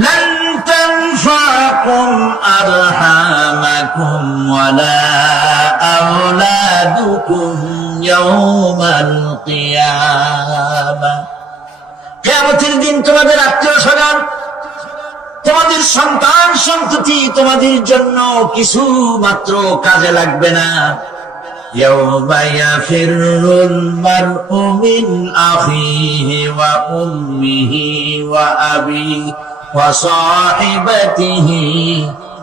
لن تنفعكم أرحامكم ولا أولادكم يوم القيامة কিয়ামতের দিন তোমাদের আত্মীয়-স্বজন, তোমাদের সন্তান সন্ততি তোমাদের জন্য কিছু মাত্র কাজে লাগবে না। ইয়াউমা ইয়াফিরুল মার'উ মিন আখিহি ওয়া উম্মিহি ওয়া আবিহি ওয়া সাহিবাতিহি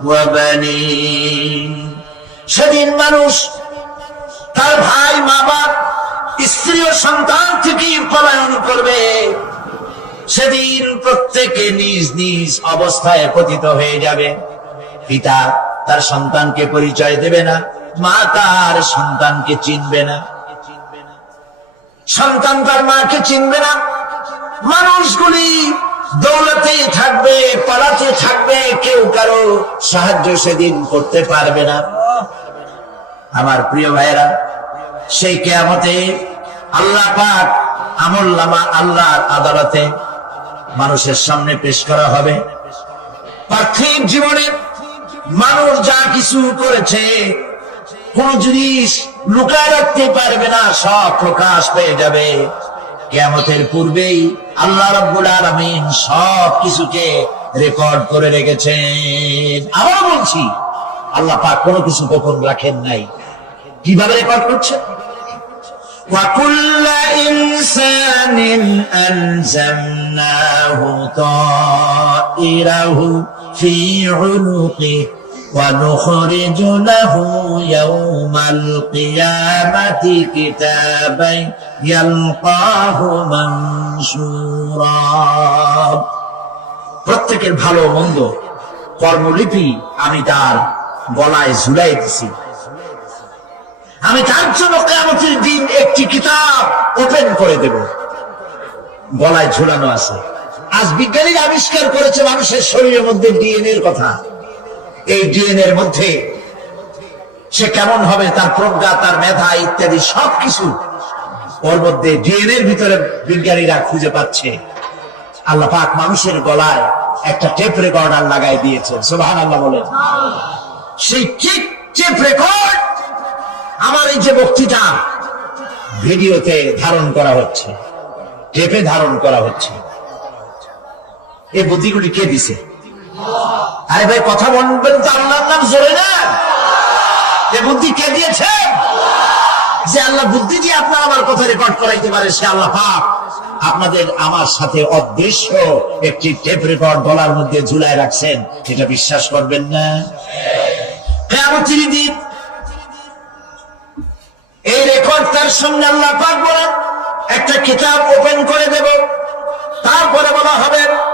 ওয়া বানিহি। সেদিন মানুষ তার ভাই, মা বাপ, স্ত্রী ও সন্তান থেকে পলায়ন করবে। সেদিন প্রত্যেকে নিজ নিজ অবস্থায় পতিত হয়ে যাবে। পিতা তার সন্তানকে পরিচয় দেবে না, মা তার সন্তানকে চিনবে না, সন্তান তার মাকে চিনবে না। মানুষগুলি দৌড়াতে থাকবে, পালাতে থাকবে, কেউ কারো সাহায্য সেদিন করতে পারবে না। আমার প্রিয় ভাইয়েরা, সেই কিয়ামতে আল্লাহ পাক আমলনামা আল্লাহর আদালতে মানুষের সামনে পেশ করা হবে। পার্থিব জীবনে মানুষ যা কিছু করেছে কোন জিনিস লুকায় রাখতে পারবে না, সব প্রকাশ পেয়ে যাবে। কিয়ামতের পূর্বেই আল্লাহ রাব্বুল আলামিন সব কিছুকে রেকর্ড করে রেখেছেন। আবার বলছি, আল্লাহ পাক কোনো কিছু গোপন রাখেন নাই। কিভাবে রেকর্ড করছেন? وَكُلَّ إِنسَانٍ أَلْزَمْنَاهُ طَائِرَهُ فِي عُنُقِهِ وَنُخْرِجُ لَهُ يَوْمَ الْقِيَامَةِ كِتَابًا يَلْقَاهُ مَنشُورًا। প্রত্যেকের ভালো মন্দ কর্মলিপি আমি তার গলায় ঝুলাই দিছি। আমি তার জন্য কিয়ামতের দিন একটি কিতাব ওপেন করে দেব, গলায় ঝুলানো আছে। আজ বিজ্ঞানীরা আবিষ্কার করেছে মানুষের শরীরের মধ্যে ডিএনএ এর কথা। এই ডিএনএ এর মধ্যে সে কেমন হবে, তার প্রজ্ঞা, তার মেধা ইত্যাদি সবকিছু ওর মধ্যে ডিএনএ এর ভিতরে বিজ্ঞানীরা খুঁজে পাচ্ছে। আল্লাহ পাক মানুষের গলায় একটা টেপ রেকর্ডার লাগাই দিয়েছেন। সুবহানাল্লাহ বলেন। সেই টেপ রেকর্ড আমার এই যে বক্তৃতা ভিডিওতে ধারণ করা হচ্ছে, টেপে ধারণ করা হচ্ছে। এই বুদ্ধিগুলি কে দিছে? আরে ভাই কথা বলবেন তো আল্লাহর নাম জোরে না। এই বুদ্ধি কে দিয়েছে? যে আল্লাহ বুদ্ধি দিয়ে আপনার আমার কথা রেকর্ড করাইতে পারে, সে আল্লাহ পাক আপনাদের আমার সাথে অদৃশ্য একটি টেপ রেকর্ড গলার মধ্যে ঝুলায় রাখছেন। এটা বিশ্বাস করবেন না? কিয়ামতের দিন এই রেকর্ড তার সামনে আল্লাহ পাক বলেন একটা কিতাব ওপেন করে দেব। তারপরে বলা হবে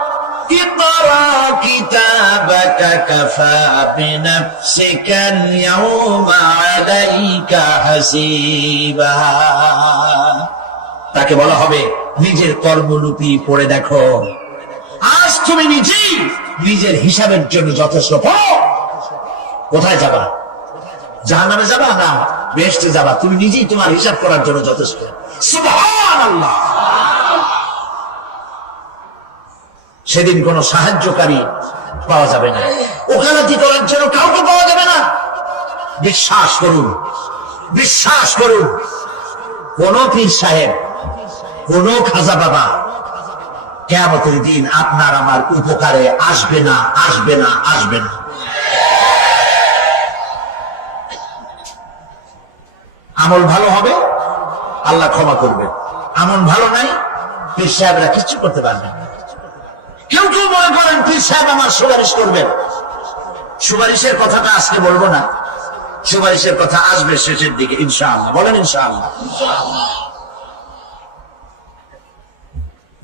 ইকরা কিতাবাকা কাফা বিনাফসিকা আল-ইয়াওমা আলাইকা হাসিবা। তাকে বলা হবে নিজের কর্মলিপি পড়ে দেখো, আজ তুমি নিজেই নিজের হিসাবের জন্য যথেষ্ট। কোথায় যাবা? জাহান্নামে যাবা না বেহেশতে যাবা? তুমি নিজেই তোমার হিসাব করার জন্য যথেষ্ট। সুবহানাল্লাহ। সেদিন কোন সাহায্যকারী পাওয়া যাবে না, ওকালতি করার জন্য কাউকে পাওয়া যাবে না। বিশ্বাস করুন, বিশ্বাস করুন, কোন পীর সাহেব, কোন খাজা বাবা কিয়ামতের দিন আপনার আমার উপকারে আসবে না, আসবে না, আসবে না। আমল ভালো হবে, আল্লাহ ক্ষমা করবে। আমল ভালো নাই, পীর সাহেবরা কিছু করতে পারবে না। কেউ কেউ মনে করেন পীর সাহেব আমার সুপারিশ করবেন। সুপারিশের কথাটা আজকে বলবো না, সুপারিশের কথা আসবে শেষের দিকে ইনশাআল্লাহ। বলেন ইনশাআল্লাহ।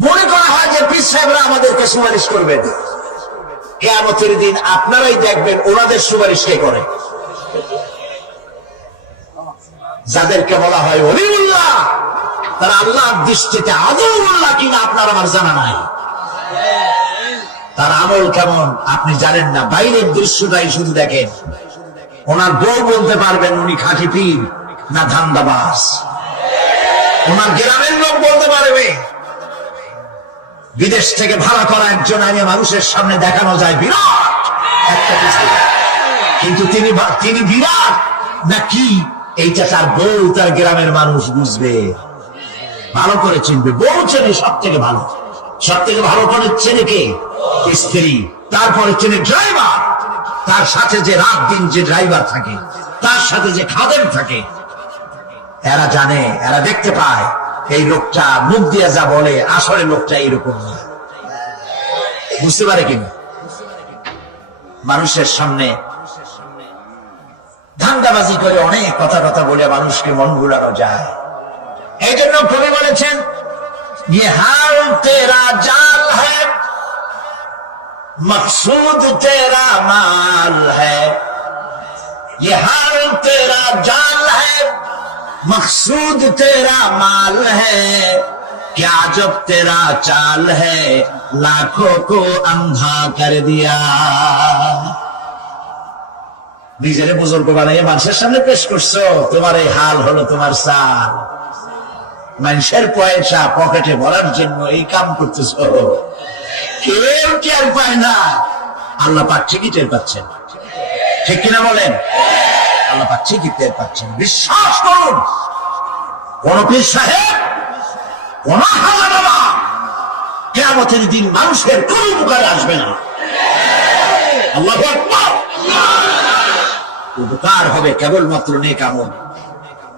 মনে করা হয় যে পীর সাহেবরা আমাদেরকে সুপারিশ করবেন। কিয়ামতের দিন আপনারাই দেখবেন ওনাদের সুপারিশ কে করে। যাদেরকে বলা হয় ওলিউল্লাহ, তারা আল্লাহর দৃষ্টিতে আদৌ উল্লাহ কিনা আপনার আমার জানা নাই। তার আমল কেমন আপনি জানেন না, বাইরের দৃশ্যটাই শুধু দেখেন। ওনার বউ বলতে পারবেন উনি খাঁটি পীর না ধান্দাবাজ। ওনার গ্রামের লোক বলতে পারবে বিদেশ থেকে ভাড়া করা একজন আইনে মানুষের সামনে দেখানো যায় বিরাট একটা কিছু, কিন্তু তিনি বিরাট নাকি এইটা তার বউ তার গ্রামের মানুষ বুঝবে, ভালো করে চিনবে। বউ চেনে সব থেকে ভালো, সব থেকে ভালো করে চেনে কে? স্ত্রী। তারপরে চেনে ড্রাইভার, তার সাথে যে রাত দিন যে ড্রাইভার থাকে, তার সাথে যে খাদেম থাকে, এরা জানে, এরা দেখতে পায় এই লোকটা মুখ দিয়ে যা বলে আসলে লোকটা এইরকম না। বুঝতে পারে কিনা? মানুষের সামনে ধান্দাবাজি করে অনেক কথা বলে মানুষকে মন ভুলানো যায়। এই জন্য কবি বলেছেন, ये हाल तेरा जाल है मकसूद तेरा माल है, ये हाल तेरा जाल है मकसूद तेरा माल है, क्या जब तेरा चाल है लाखों को अंधा कर दिया। নিজের বুজুর্গ বানাইয়ে মানুষের সামনে পেশ করছো, তোমার এই হাল হলো তোমার চাল। মানুষের পয়সা পকেটে ভরার জন্য এই কাম করতেছ, কেউ টের পায় না, আল্লাহ পাক ঠিকই টের পাচ্ছেন। ঠিক কিনা বলেন? আল্লাহ পাক ঠিকই টের পাচ্ছেন। বিশ্বাস করুন, কোন পীর সাহেব, কোন খাজা বাবা কিয়ামতের দিন মানুষের কোন উপকারে আসবে না। আল্লাহু আকবার। উপকার হবে কেবলমাত্র নেক আমল।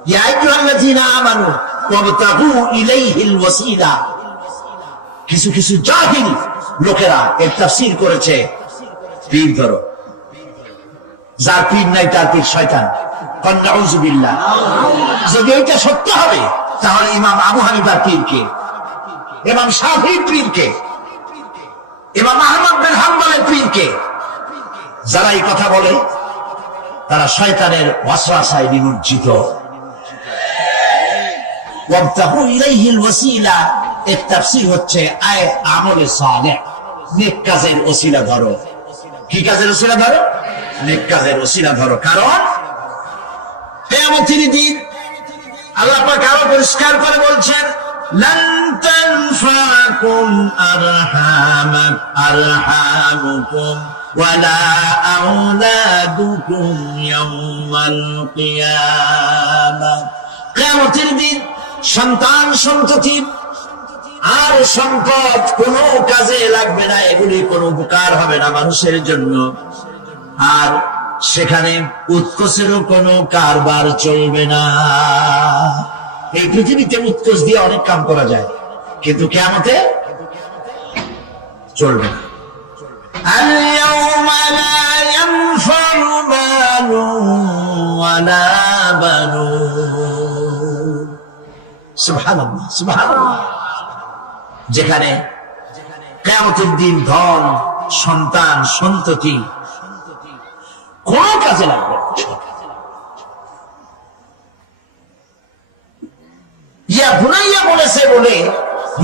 ইয়া আইয়ুহাল্লাযীনা আমানু ওয়াবতাগু ইলাইহিল ওয়াসিলা। কিছু কিছু জাহিল লোকেরা এর তাফসীর করেছে, পীর ধরো, যার পীর নাই তার পীর শয়তান। নাউযু বিল্লাহ। যদি এটা সত্য হবে তাহলে ইমাম আবু হানিফার পীর কে? ইমাম শাফিঈর পীর কে? ইমাম আহমদ বিন হাম্বলের পীর কে? যারা এই কথা বলে তারা শয়তানের ওয়াসওয়াসায় নিমজ্জিত। ওয়াবতাগু ইলাইহিল ওয়াসিলা এর তাফসীর হচ্ছে আয় আমলে সালেহ, নেক কাজের ওসিলা ধরো। কি কাজের ওসিলা ধরো? নেক কাজের ওসিলা ধরো। কারণ কিয়ামতের দিন আল্লাহ পাক আরো পরিষ্কার করে বলছেন, লান তানফাকুম আরহামুকুম ওয়ালা আওলাদুকুম ইয়াওমাল কিয়ামাহ। কিয়ামতের দিন সন্তান সন্ততি আর সম্পদ কোনো কাজে লাগবে না, এগুলি কোনো উপকার হবে না মানুষের জন্য। আর সেখানে উৎকোচেরও কোনো কারবার চলবে না। এই পৃথিবীতে উৎকোচ দিয়ে অনেক কাম করা যায়, কিন্তু কিয়ামতে চলবে না। আল-ইয়াওমা লা ইয়ানফা'ু মালুন ওয়ালা বানুন। সুবহানাল্লাহ, সুবহানাল্লাহ। যেখানে কিয়ামতের দিন ধন, সন্তান, সন্ততি কোন কাজে লাগবে না। ইয়া বুনাইয়া বলেছে বলে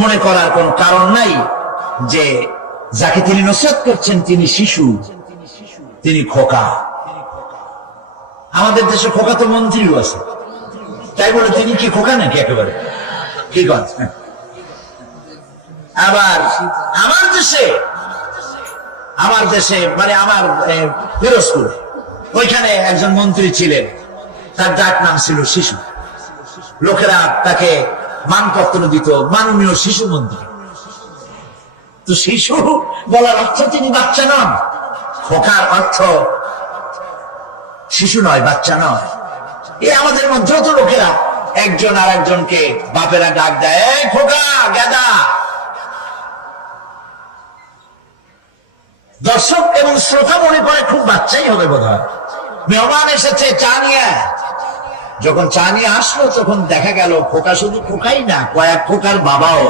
মনে করার কোন কারণ নাই যে যাকে তিনি নসিহত করছেন তিনি শিশু, তিনি খোকা। আমাদের দেশে খোকা তো মন্ত্রীও আছে, তাই বলে তিনি কি খোকা নাকি? একেবারে কি কথা। আবার আমার দেশে মানে আমার পিরোজপুর, ওইখানে একজন মন্ত্রী ছিলেন, তার ডাক নাম ছিল শিশু। লোকেরা তাকে মানপত্র দিত মাননীয় শিশু মন্ত্রী। তো শিশু বলার অর্থ তিনি বাচ্চা নন, খোকার অর্থ শিশু নয়, বাচ্চা নয়। এই আমাদের মধ্যেও তো লোকেরা একজন আর একজনকে বাপেরা ডাক দেয়, এই খোকা, গাদা। দর্শক এবং শ্রোতা মনে করে খুব বাচ্চাই হবে বোধ হয়। মেহমান এসেছে, চা নিয়ে। যখন চা নিয়ে আসলো তখন দেখা গেল খোকা শুধু খোকাই না, কয়েক খোকার বাবাও।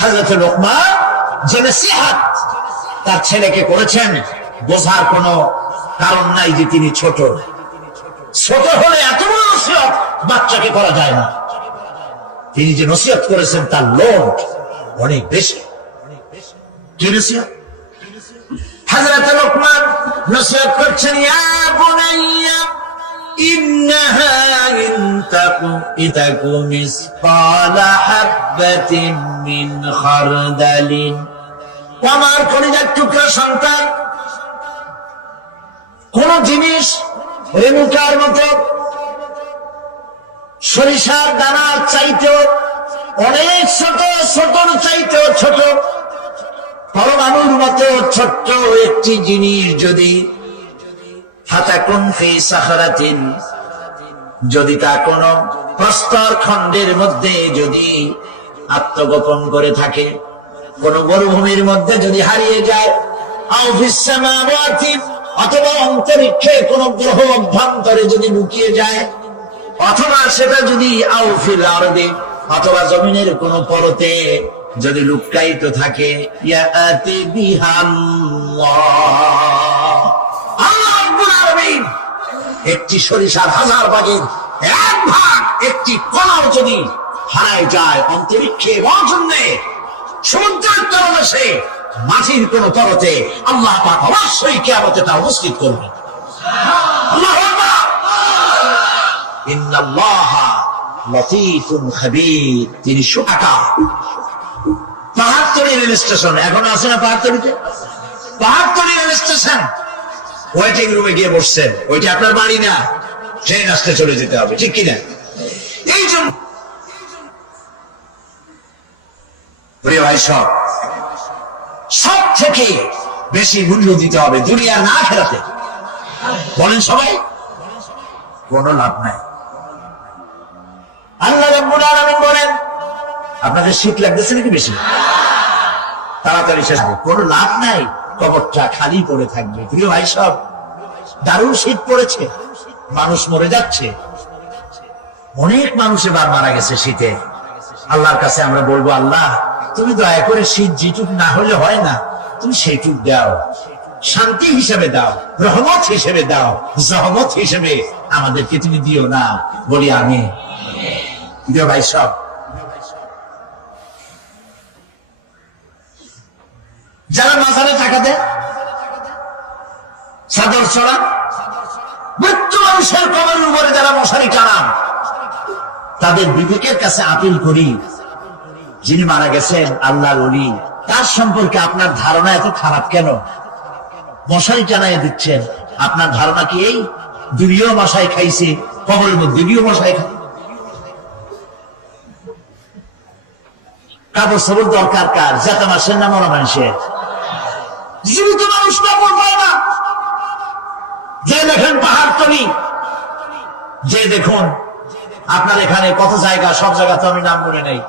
হযরত লোকমান যে নসিহত তার ছেলেকে করেছেন, বোঝার কোনো কারণ নাই যে তিনি ছোট। ছোট হলে এত বড় নসিহত বাচ্চাকে করা যায় না। তিনি যে নসিহত করেছেন তার লোড অনেক বেশি। কি নসিহত? হযরত লোকমান নসিহত করছেন, ইয়া বুনাইয়া ইন্নাহা ইনতাকু মিসকালা হাববাতিন মিন খারদালিন। আমার কলিজার টুকরা সন্তান, কোন জিনিস রেণুকার মতো, সরিষার দানার চাইতেও অনেক ছোট, ছোটর চাইতেও ছোট, পরমাণুর মতো ছোট্ট একটি জিনিস যদি ফাতাকুন ফি সাখরাতিন, যদি তা কোন প্রস্তর খণ্ডের মধ্যে যদি আত্মগোপন করে থাকে, কোন মরুভূমির মধ্যে যদি হারিয়ে যায়, আও ফিস সামাওয়াতি, অথবা অন্তরিক্ষে কোন গ্রহ অভ্যন্তরে যদি লুকিয়ে যায়, অথবা সেটা যদি আও ফিল আরদি, অথবা জমিনের কোন পরতে যদি লুকায়িত থাকে, ইয়াতি বিহাল্লাহ, আল্লাহ রাব্বুল আলামিন একটি সরিষার 1000 ভাগের 1 ভাগ, একটি কণাও যদি হারায় যায় অন্তরিক্ষে বা জন্যে সমুদ্রের তলদেশে মাটির কোন তরতে, আল্লাহ পাক অবশ্যই কিয়ামতে তা উপস্থিত করবেন। আল্লাহু আকবার। ইন্নাল্লাহা লতীফুন খাবীর, তিনি সুআকা। পাহাড়তলী রেল স্টেশন এখনো আছে না? পাহাড়তলী রেল স্টেশন, ওয়েটিং রুমে গিয়ে বসছেন, ওইটা আপনার বাড়ি না, ট্রেন আসতে চলে যেতে হবে, ঠিক কিনা? এই জন্য প্রিয় ভাই, সব থেকে বেশি মূল্য দিতে হবে দুনিয়ার না আখিরাতে। বলেন সবাই, কোন লাভ নাই। আল্লাহ রাব্বুল আলামিন বলেন, আপনাদের শীত লাগতেছে নাকি বেশি? তাড়াতাড়ি শেষ হবে, কোন লাভ নাই, কবরটা খালি পড়ে থাকবে। প্রিয় ভাই সব, দারুণ শীত পড়েছে, মানুষ মরে যাচ্ছে, অনেক মানুষ এবার মারা গেছে শীতে। আল্লাহর কাছে আমরা বলবো, আল্লাহ তুমি দয়া করে শীত যেটুক না হলে হয় না, তুমি সেইটুক দাও, শান্তি হিসেবে দাও, রহমত হিসেবে দাও, জহমত হিসেবে আমাদেরকে তুমি দিও না। বলি আমি। প্রিয় ভাই সব, যারা মাজারে টাকা দেয়, চাদর ছড়া, মৃত্যু মানুষের কবরের উপরে যারা মশারি টানান, তাদের বিবেকের কাছে আপিল করি, যিনি মারা গেছেন আল্লাহর ওলি, তার সম্পর্কে আপনার ধারণা এত খারাপ কেন? মশারি টানায় দিচ্ছেন, আপনার ধারণা কি এই দুনিয়াও মশাই খাইছে, কবরের মধ্যে গিয়েও মশাই খাই? কাপড় সাপড় দরকার কার? যাতে মাসের না মরা মানুষের? জীবিত মানুষ কাপড় পায় না। যে দেখেন পাহাড়তলী, যে দেখুন আপনার এখানে কত জায়গা, সব জায়গা তো আমি নাম বলে নেই,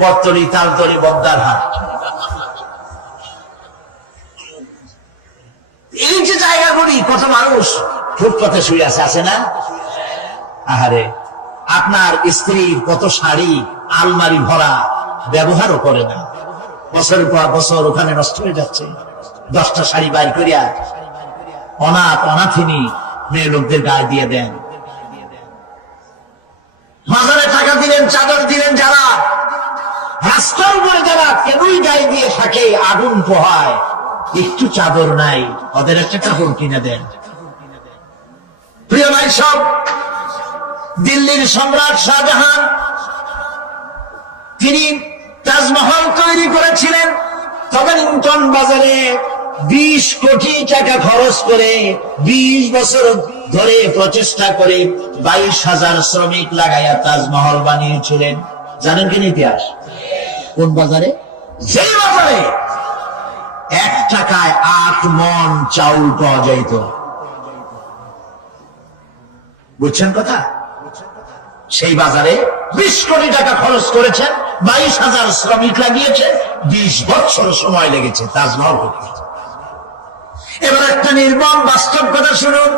বটতলী, তালতলী, বদ্দার হাট, এই যে জায়গাগুলি, কত মানুষ ফুটপাতে শুয়ে আছে না? আহারে, আপনার স্ত্রীর কত শাড়ি আলমারি ভরা, ব্যবহারও করে না, বছরের পর বছর ওখানে নষ্ট হয়ে যাচ্ছে। 10টা শাড়ি বাইর করিয়া অনাথ অনাথিনী মেয়ে লোকদের গায়ে দিয়ে দেন। মাজারে টাকা দিলেন, চাদর দিলেন, যারা রাস্তার উপরে যারা কেনই গায়ে দিয়ে থাকে, আগুন পোহায়, একটু চাদর নাই, ওদের একটা কাপড় কিনে দেন। প্রিয় ভাই সব, দিল্লির সম্রাট শাহজাহান, তিনি তাজমহল তৈরি করেছিলেন। তদানীন্তন বাজারে 20 কোটি টাকা খরচ করে 20 বছর ধরে প্রচেষ্টা করে 22,000 শ্রমিক লাগাইয়া তাজমহল বানিয়েছিলেন। জানেন কিনা ইতিহাস? কোন বাজারে? যে বাজারে 1 টাকায় 8 মণ চাউল পাওয়া যাইত। বুঝছেন কথা? সেই বাজারে 20 কোটি টাকা খরচ করেছেন, 22,000 শ্রমিক লাগিয়েছে, 20 বছর সময় লেগেছে তাজমহল করতে। এবার একটা নির্মম বাস্তব কথা শুনুন।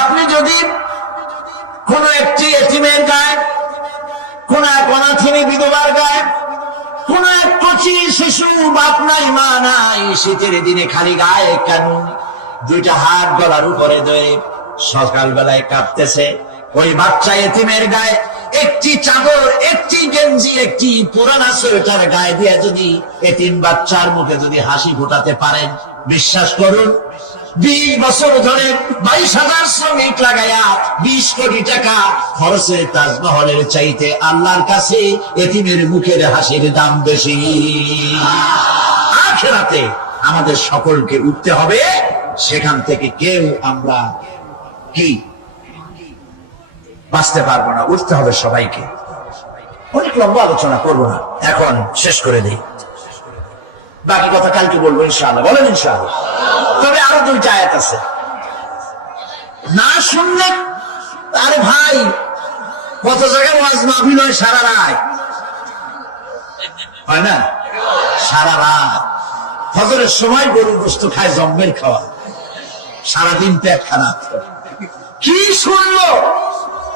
আপনি যদি কোন একটি এতিমের গায়ে, কোন এক অনাথিনী বিধবার গায়ে, কোন এক কচি শিশু, বাপ নাই মা নাই, শীতের দিনে খালি গায়ে কেন 2টা হাত গলার উপরে ধরে সকালবেলায় কাঁপতেছে, ওই বাচ্চা এতিমের গায়ে একটি চাদর, একটি গেঞ্জি, একটি পুরানা সোয়েটার গায়ে দিয়ে যদি এতিম বাচ্চার মুখে যদি হাসি ফোটাতে পারেন, বিশ্বাস করুন, 20 বছর ধরে 22,000 শ্রমিক লাগাইয়া 20 কোটি টাকা খরচে তাজমহলের চাইতে আল্লাহর কাছে এতিমের মুখের হাসির দাম বেশি। আখিরাতে আমাদের সকলকে উঠতে হবে, সেখান থেকে কেউ আমরা কি বাঁচতে পারবো না, উঠতে হবে সবাইকে। অনেক লম্বা আলোচনা করবো না, এখন শেষ করে দিই, বাকি কথা কালকে বলবো ইনশাআল্লাহ। বলেন ইনশাআল্লাহ। তবে আরো 2টা আয়াত আছে, না শুনলে আরে ভাই কত জায়গায় ওয়াজ মাহফিল হয় সারা রাত, হয় না? সারা রাত ফজরের সময় গরুর গোশত খায়, জম্মের খাওয়া, সারাদিন পেট খারাপ। কি শুনলো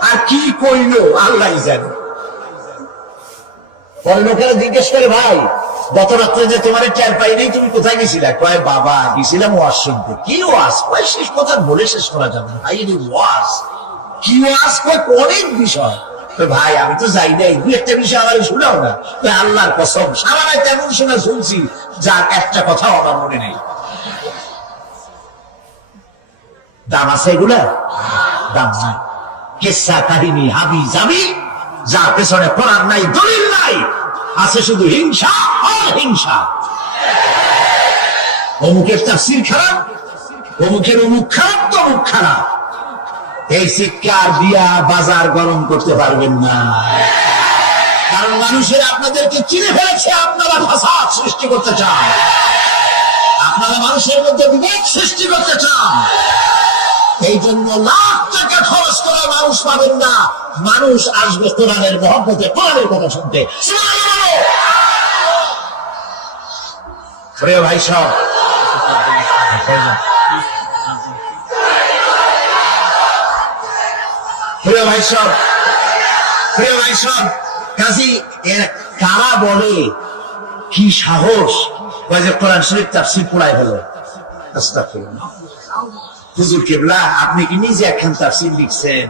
আর কি কইলো আল্লাহ জানে। পরে লোকেরা জিজ্ঞেস করে, ভাই গত রাত্রে যে তোমার টের পাই নেই, তুমি কোথায় গেছিলা? কয় বাবা গেছিলাম ওয়াজ শুনতে। কি ওয়াজ? কয় শেষ কথা বলে শেষ করা যাবে না ভাই, ওয়াজ কি ওয়াজ? কয় অনেক বিষয়। ভাই আমি তো যাই নাই, 2-1টা বিষয় আমার শোনাও না। আল্লাহর কসম সারা রাত তেমন শোনা শুনছি যার একটা কথাও আমার মনে নেই। দাম আছে এগুলা? দাম নাই। কিসসা কাহিনী হাবি যাবি, যার পেছনে কোরআন নাই, দলিল নাই, আছে শুধু হিংসা আর হিংসা। অমুকের তাফসীর খারাপ, অমুকের অমুক খারাপ, তো অমুক খারাপ। এই চিৎকার দিয়া বাজার গরম করতে পারবেন না, কারণ মানুষের আপনাদেরকে চিনে ফেলেছে। আপনারা ফাসাদ সৃষ্টি করতে চান, আপনারা মানুষের মধ্যে বিভেদ সৃষ্টি করতে চান। এই জন্য লাখ টাকা খরচ করে মানুষ পাবেন না, মানুষ আসবে কোরআনের মহব্বতে, কোরআনের কথা শুনতে। প্রিয় ভাই সব, প্রিয় ভাই সব, প্রিয় ভাই সব, কাজী কারা বলে কি সাহস যে কোরআন শরীফ তাফসীর পড়াই হলো। আস্তাগফিরুল্লাহ। হুজুর কেবলা আপনি কি নিজে একখান তাফসীর লিখছেন?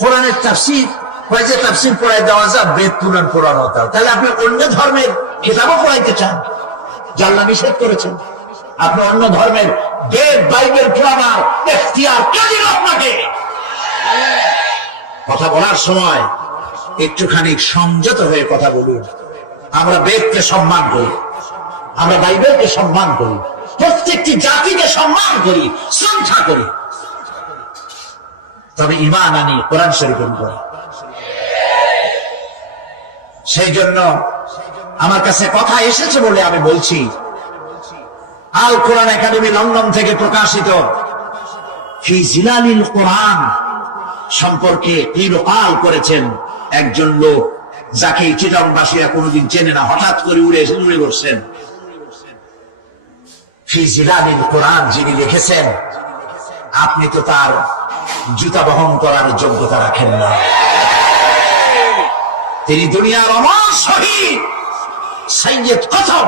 কোরআনের তাফসীর কয় যে তাফসীর পড়াই দেওয়া যায়, বেদ পুরাণ পড়ানো হতো। তাহলে আপনি অন্য ধর্মের কিতাবও পড়াইতে চান, যা আল্লাহ নিষেধ করেছেন। আপনি অন্য ধর্মের বেদ বাইবেল পড়াবার এখতিয়ার কে দিল আপনাকে? কথা বলার সময় একটুখানি সংযত হয়ে কথা বলুন। আমরা বেদকে সম্মান করি, আমরা বাইবেলকে সম্মান করি, প্রত্যেকটি জাতিকে সম্মান করি, শ্রদ্ধা করি, তবে ঈমান আনি কোরআন শরীফের উপর। সেই জন্য আমার কাছে কথা এসেছে বলে আমি বলছি, আল কোরআন একাডেমি লন্ডন থেকে প্রকাশিত ফি জিলালিল কোরআন সম্পর্কে ইরফাল করেছেন একজন লোক, যাকে চিটাগংবাসীরা কোনোদিন চেনে না, হঠাৎ করে উড়ে এসে উড়ে বসছেন। ফি জিলালিল কোরআন যিনি লিখেছেন, আপনি তো তার জুতা বহন করার যোগ্যতা রাখেন না। তিনি দুনিয়ার অমর শহীদ সৈয়দ কুতুব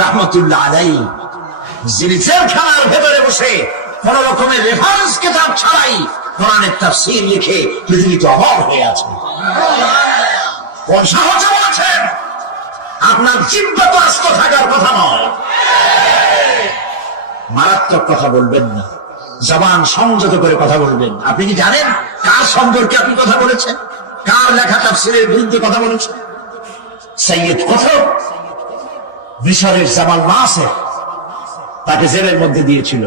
রাহমাতুল্লাহ আলাইহি, যিনি জেলখানার ভেতরে বসে কোন রকমের রেফারেন্স কিতাব ছাড়াই কোরআনের তাফসীর লিখে পৃথিবীতে অমর হয়ে আছেন। কোন সাহসে বলেছেন? আপনার জিহ্বা তো আস্ত থাকার কথা নয়। মারাত্মক কথা বলবেন না, জবান সংযত করে কথা বলবেন। আপনি কি জানেন কার সম্পর্কে আপনি কথা বলেছেন? কার লেখা তাফসীরের বিরুদ্ধে কথা বলেছেন? সৈয়দ কুতুব মিশরের জামাল নাসের তাকে জেলের মধ্যে দিয়েছিল।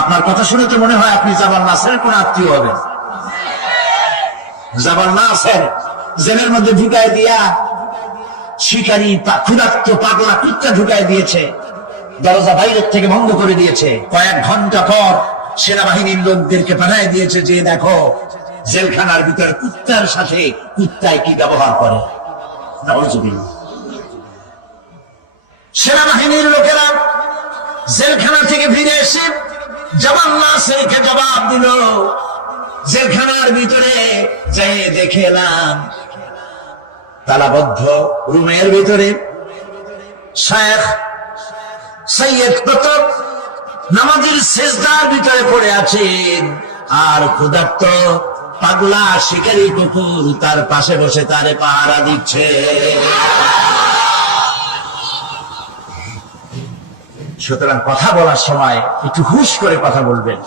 আপনার কথা শুনে তো মনে হয় আপনি জামাল নাসেরের কোন আত্মীয় হবেন। জামাল নাসের জেলের মধ্যে ঢুকায় দিয়া শিকারী ক্ষুধার্ত পাগলা কুত্তা ঢুকায় দিয়েছে, দরজা বাইরের থেকে বন্ধ করে দিয়েছে। কয়েক ঘন্টা পর সেনাবাহিনীর লোকদেরকে পাঠায় দিয়েছে যে দেখো জেলখানার ভিতরে কুত্তার সাথে কুত্তায় কি ব্যবহার করে। নাউযুবিল্লাহ। সেনাবাহিনীর লোকেরা জেলখানা থেকে ফিরে এসে জামাল নাসেরকে জবাব দিল, জেলখানার ভিতরে যেয়ে দেখে এলাম তালাবদ্ধ রুমের ভিতরে শেখ সৈয়দ কুতুব নামাজের সিজদার ভিতরে পড়ে আছেন, আর ক্ষুধার্ত পাগলা শিকারী কুকুর তার পাশে বসে তারে পাহারা দিচ্ছে। সুতরাং কথা বলার সময় একটু হুশ করে কথা বলবেন,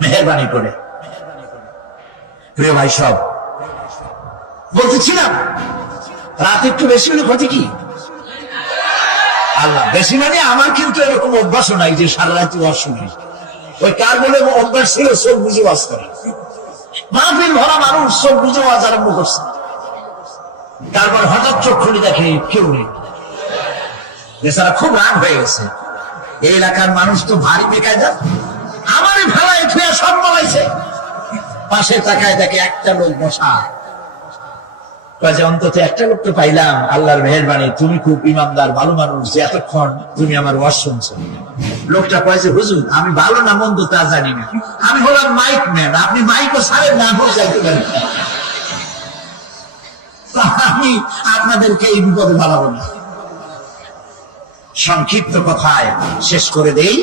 মেহেরবানি করে। প্রিয় ভাই সব, বলতেছিলাম রাত একটু বেশি হলে ক্ষতি কি? আল্লাহ বেশি মানে আমার কিন্তু এরকম অভ্যাসও নাই যে সারা রাত্রি ওয়াজ শুনি। ওই কার বলে অভ্যাস ছিল চোখ বুঝে ওয়াজ করা। মাহফিল ভরা মানুষ চোখ বুঝে ওয়াজ আরম্ভ করছে, তারপর হঠাৎ চোখ খুলে দেখে কেউ নেই। বেচারা খুব রাগ হয়ে গেছে। এই এলাকার মানুষ তো ভারী বেকায়দা, আমারই ভাড়ায় থুয়া সব বলাইছে। পাশে তাকায় দেখে একটা লোক বসা। যে অন্তত একটা লোক তো পাইলাম, আল্লাহর মেহেরবানি, তুমি খুব ইমানদার ভালো মানুষ যে এতক্ষণ তুমি আমার ওয়াজ শুনছো। লোকটা কয় যে হুজুর আমি ভালো না মন্দ তা জানি না, আমি হলাম মাইক ম্যান, আপনি মাইকও ছাড়েন না যাইতে পারেন, আমি আপনাদেরকে এই বিপদে বাড়াবো না। সংক্ষিপ্ত কথায় শেষ করে দেই।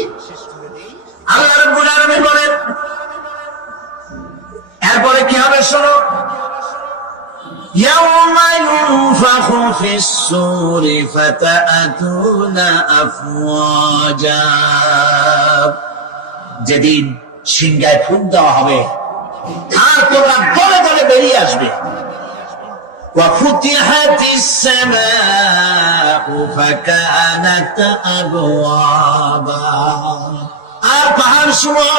আল্লাহ রাব্বুল আলামিন বলেন এরপরে কি হবে শোনো। يوم ينفخ في الصور فتأتون أفواجا, যেদিন সিংহায় ফুঁক দেওয়া হবে আর তোমরা দলে দলে বেরিয়ে আসবে। وفتحت السماء فكانت أبوابا, আর পাহাড় সমূহ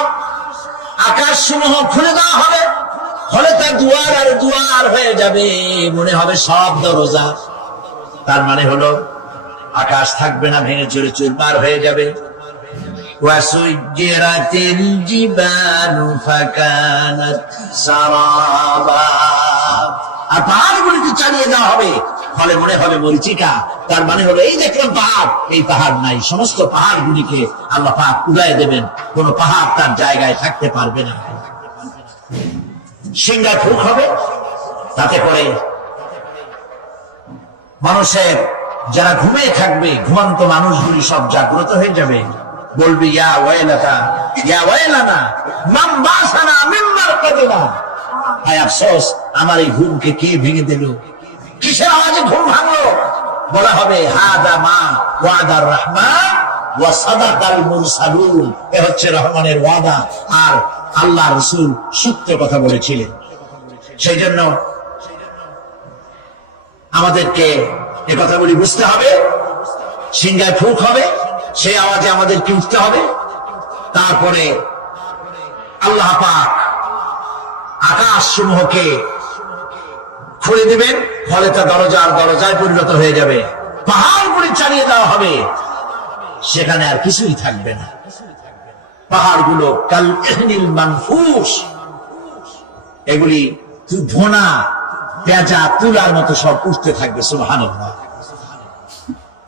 আকাশ সমূহ খুলে দেওয়া হবে, ফলে তা দুয়ার আর দুয়ার হয়ে যাবে, মনে হবে সব দরজা। তার মানে হলো আকাশ থাকবে না, ভেঙে চুরে চুরমার হয়ে যাবে। ওয়াসুজ্জিরাতিল জিবালু ফাকানাত সারাবা, আর পাহাড়গুলিকে চালিয়ে দেওয়া হবে, ফলে মনে হবে মরিচিকা। তার মানে হলো এই দেখলাম পাহাড়, এই পাহাড় নাই, সমস্ত পাহাড়গুলিকে আল্লাহ পাক উড়াইয়ে দেবেন, কোন পাহাড় তার জায়গায় থাকতে পারবে না। সিংহায় ফুঁক হবে, তাতে করে মানুষের যারা ঘুমিয়ে থাকবে, ঘুমন্ত মানুষগুলি সব জাগ্রত হয়ে যাবে, বলবি ইয়া ওয়াইলাতা ইয়া ওয়াইলানা মান বাসানা মিন মারকাদিনা, হায় আফসোস আমার এই ঘুমকে কে ভেঙে দিল, কিসের আওয়াজে ঘুম ভাঙলো? বলা হবে হাদা মা ওয়াদার রহমান ওয়া সাদাকাল মুরসালুন, এ হচ্ছে রহমানের ওয়াদা আর আল্লাহ রাসূল সত্য কথা বলেছিলেন। সেই জন্য আমাদেরকে এ কথাগুলি বুঝতে হবে। সিংহায় ফুঁক হবে, সেই আওয়াজে আমাদেরকে উঠতে হবে। তারপরে আল্লাহ পাক আকাশ সমূহকে খুলে দিবেন, ফলে তা দরজার দরজায় পরিণত হয়ে যাবে। পাহাড়গুলি চালিয়ে দেওয়া হবে, সেখানে আর কিছুই থাকবে না। পাহাড়গুলো কাল ইহনিল মানফুস, এগুলি ধোনা পেঁজা তুলার মতো সব উঠতে থাকবে। সুবহানাল্লাহ।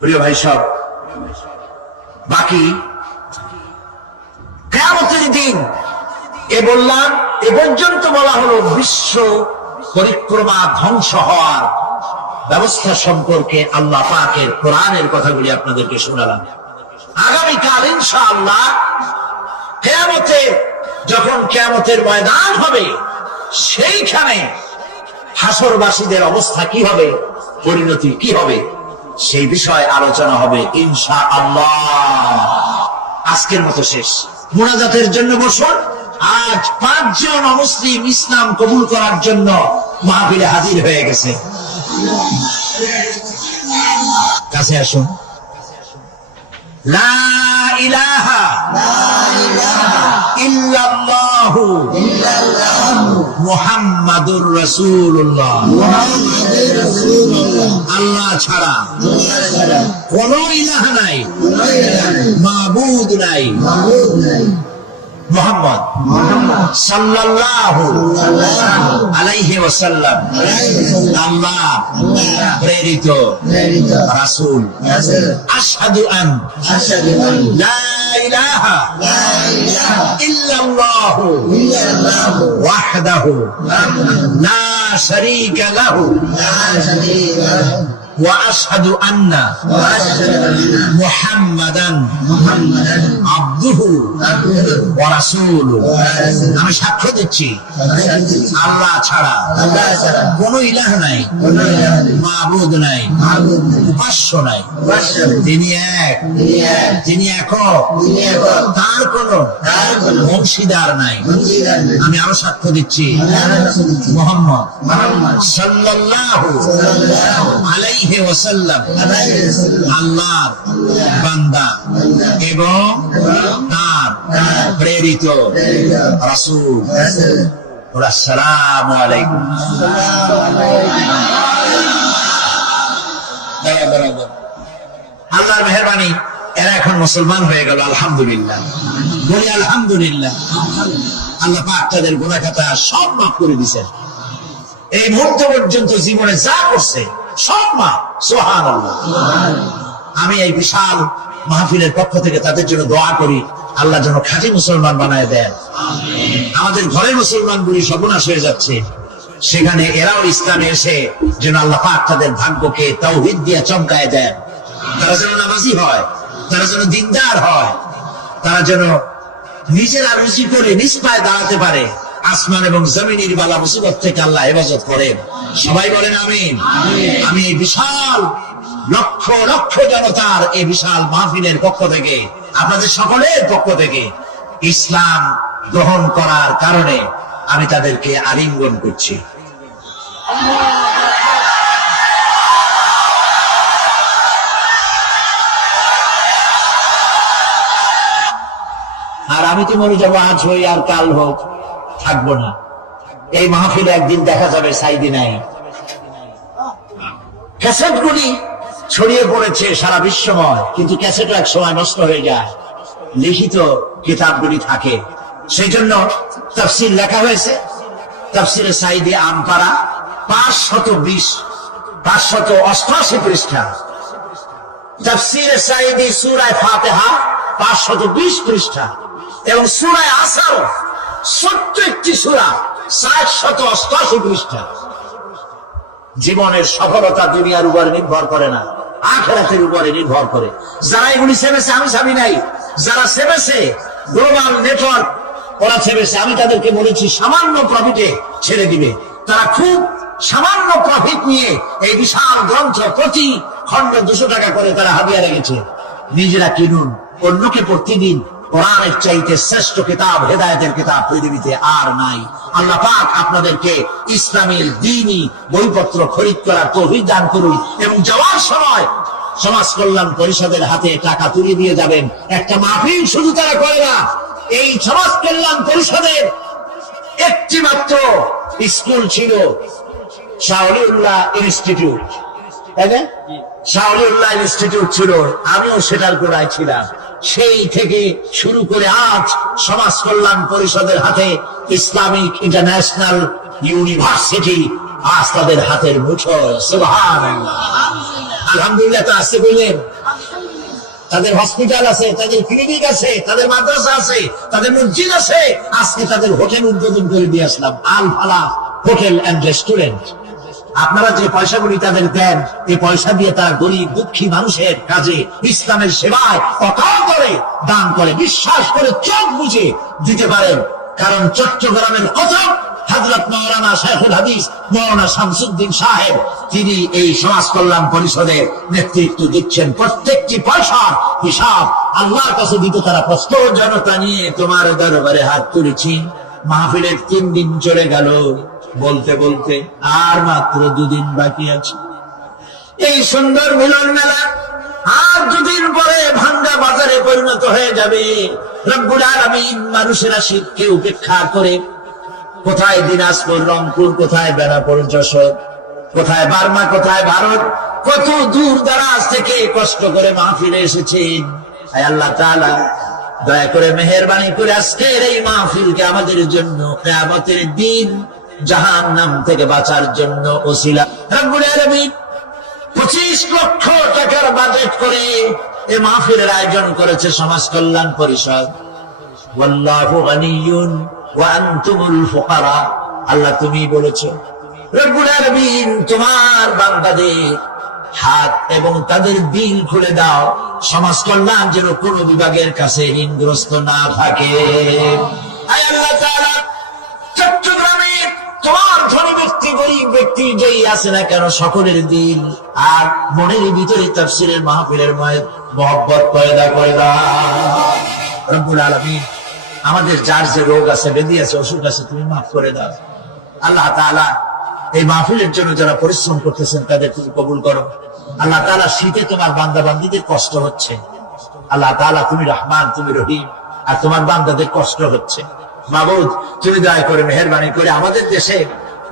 প্রিয় ভাই সব, বাকি কিয়ামতের দিন এ বললাম, এ পর্যন্ত বলা হলো বিশ্ব পরিক্রমা ধ্বংস হওয়ার ব্যবস্থা সম্পর্কে আল্লাহ পাকের কোরআনের কথাগুলি আপনাদেরকে শোনালাম। আগামীকাল ইনশাআল্লাহ কিয়ামতের, যখন কিয়ামতের ময়দান হবে, সেইখানে হাসরবাসীদের অবস্থা কি হবে, পরিণতি কি হবে, সেই বিষয়ে আলোচনা হবে ইনশাআল্লাহ। আজকের মতো শেষ। মুনাজাতের জন্য বসুন। আজ 5 জন অমুসলিম ইসলাম কবুল করার জন্য মাহফিলে হাজির হয়ে গেছে। কাছে আসুন। লা ইলাহা ইল্লাল্লাহু মুহাম্মাদুর রাসূলুল্লাহ, আল্লাহ ছাড়া কোন ইলাহ নাই, মাবুদ নাই। মুহাম্মদ সাল্লাল্লাহু আলাইহি ওয়াসাল্লাম আল্লাহ প্রেরিত রাসূল। আশহাদু আন লা ইলাহা ইল্লাল্লাহু ওয়াহদাহু লা শারীকা লাহু وأشهد أن محمدا عبده আবদুহু ওয়া রাসূলুহু। আমি সাক্ষ্য দিচ্ছি আল্লাহ ছাড়া কোনো ইলাহ নাই, মাবুদ নাই, উপাস্য নাই। তিনি এক, তিনি একক, তার কোনো অংশীদার নাই। আমি আরো সাক্ষ্য দিচ্ছি মুহাম্মদ সাল্লাল্লাহু আলাইহি ওয়াসাল্লাম আল্লাহর বান্দা এবং তার প্রেরিত রাসূল। আসসালামু আলাইকুম। আল্লাহর মেহেরবানি, এরা এখন মুসলমান হয়ে গেল, আলহামদুলিল্লাহ। বলি আলহামদুলিল্লাহ। আল্লাহ পাক তাদের গুনাহ খাতা সব মাফ করে দিয়েছেন। এই মুহূর্ত পর্যন্ত জীবনে যা করছে সব মাফ, সুবহানাল্লাহ। আমি এই বিশাল মাহফিলের পক্ষ থেকে তাদের জন্য দোয়া করি, আল্লাহ যেন খাঁটি মুসলমান বানায় দেন। আমাদের ঘরে মুসলমানগুলি সর্বনাশ হয়ে যাচ্ছে, সেখানে এরাও ইসলামে এসে যেন আল্লাহ পাক তাদের ভাগ্যকে তাওহীদ দিয়ে চমকায় দেন। তারা যেন নামাজি হয়, তারা যেন দিনদার হয়, তারা যেন নিজেরা রুচি করে নিজ পায়ে দাঁড়াতে পারে। আসমান এবং জমিনের বালা মুসিবত থেকে আল্লাহ হেফাজত করেন। সবাই বলেন আমিন। আমি এই বিশাল লক্ষ লক্ষ জনতার এই বিশাল মাহফিলের পক্ষ থেকে, আপনাদের সকলের পক্ষ থেকে ইসলাম গ্রহণ করার কারণে আমি তাদেরকে আলিঙ্গন করছি। আর আমি তো মরে যাবো, আজ হই আর কাল হোক, থাকবো না। এই মাহফিলে একদিন দেখা যাবে সাইদি নাই। ক্যাসেটগুলি ছড়িয়ে পড়েছে সারা বিশ্বময়, কিন্তু ক্যাসেটও এক সময় নষ্ট হয়ে যায়, লিখিত কিতাবগুলি থাকে। সেই জন্য তাফসীর লেখা হয়েছে, তাফসীরে সাইদি আমপারা 588 পৃষ্ঠা, তাফসীরে সাইদি সূরা ফাতিহা 520 পৃষ্ঠা, এবং সূরা আসর 71টি সূরা 788 পৃষ্ঠা। জীবনের সফলতা দুনিয়ার উপর নির্ভর করে না, আখিরাতের উপরে নির্ভর করে। যারা এগুলি সেবেছে, আমি ছাবি নাই, যারা সেবেছে গ্লোবাল নেটওয়ার্ক, ওরা সেবেছে। আমি তাদেরকে বলেছি সামান্য প্রফিটে ছেড়ে দিবে। তারা খুব সামান্য প্রফিট নিয়ে এই বিশাল গ্রন্থ প্রতি খন্ড 200 টাকা করে তারা হাদিয়া রেখেছে। নিজেরা কিনুন, অন্যকে প্রতিদিন কোরআনের চাইতে শ্রেষ্ঠ কিতাব, হেদায়েতের কিতাব পৃথিবীতে আর নাই। আল্লাহ পাক আপনাদেরকে ইসলামের দ্বীনি বইপত্র খরিদ করার তৌফিক দান করুন, এবং যাওয়ার সময় সমাজ কল্যাণ পরিষদের হাতে টাকা তুলে দিয়ে যাবেন। একটা মাহফিল শুধু তারা করে না, এই সমাজ কল্যাণ পরিষদের একটি মাত্র স্কুল ছিল, শাহ ওলিউল্লাহ ইনস্টিটিউট। তাই না? শাহ ওলিউল্লাহ ইনস্টিটিউট ছিল, আমিও সেটার গোড়ায় ছিলাম। সেই থেকে শুরু করে আজ সমাজ কল্যাণ পরিষদের হাতে ইসলামিক ইন্টারন্যাশনাল ইউনিভার্সিটি আজ তাদের হাতের মুঠোয়। সুবহানাল্লাহ, আলহামদুলিল্লাহ। তো আসতে বললেন, তাদের হসপিটাল আছে, তাদের ক্লিনিক আছে, তাদের মাদ্রাসা আছে, তাদের মসজিদ আছে। আজকে তাদের হোটেল উদ্বোধন করে দিয়ে আসলাম, আল ফালাহ হোটেল এন্ড রেস্টুরেন্ট। আপনারা যে পয়সাগুলি তাদের দেন, এই পয়সা দিয়ে তারা গরিব দুঃখী মানুষের কাজে, ইসলামের সেবায় অকাল করে দান করে, বিশ্বাস করে চোখ বুঝে দিতে পারেন। কারণ চট্টগ্রামের প্রথম হযরত মাওলানা শাইখুল হাদিস মাওলানা শামসুদ্দিন সাহেব, তিনি এই সমাজ কল্যাণ পরিষদের নেতৃত্ব দিচ্ছেন। প্রত্যেকটি পয়সার হিসাব আল্লাহর কাছে দিতে তারা প্রস্তুত। জনতা নিয়ে তোমার দরবারে হাত তুলেছি। মাহফিলের 3 দিন চলে গেল, বলতে বলতে আর মাত্র 2 দিন বাকি আছে। এই সুন্দর মিলন মেলা আর 2 দিন পরে ভাঙ্গা বাজারে পরিণত হয়ে যাবে। রব্বুল আলামিন মানুষেরা শীতকে উপেক্ষা করে, কোথায় দিনাজপুর, রংপুর, কোথায় বেনাপোল, যশোর, কোথায় বার্মা, কোথায় ভারত, কত দূর দারাজ থেকে কষ্ট করে মাহফিলে এসেছেন। আল্লাহ তাআলা দয়া করে মেহেরবানি করে আজকের এই মাহফিলকে আমাদের জন্য কিয়ামতের দিন জাহান্নাম থেকে বাঁচার জন্য ওসিলা। রব্বুল আলামিন 25 লক্ষ টাকার বাজেট করে এই মাহফিলের আয়োজন করেছে সমাজ কল্যাণ পরিষদ। ওয়াল্লাহু গানিয়্যুন ওয়া আনতুমুল ফুকারা। আল্লাহ তুমি বলেছো, রব্বুল আলামিন তোমার বান্দাদের হাত এবং তাদের দিল খুলে দাও, সমাজ কল্যাণ যেন কোন বিভাগের কাছে ঋণগ্রস্ত না থাকে। আয় আল্লাহ তাআলা, চট্টগ্রামে তোমার ধনী ব্যক্তি গরিব ব্যক্তি যেই আছে না কেন সকলের দিল আর মনের ভিতরে তাফসীরের মাহফিলের মহব্বত পয়দা করে দাও রব্বুল আলামিন। আমাদের যার যে রোগ আছে, ব্যাধি আছে, অসুখ আছে, তুমি মাফ করে দাও আল্লাহ তাআলা। এই মাহফিলের জন্য যারা পরিশ্রম করতেছেন তাদের তুমি কবুল করো আল্লাহ তাআলা। শীতে তোমার বান্দা বান্দীদের কষ্ট হচ্ছে আল্লাহ তাআলা, তুমি রহমান, তুমি রহিম, আর তোমার বান্দাদের কষ্ট হচ্ছে মাবুদ, তুমি দয়া করে মেহেরবানি করে আমাদের দেশে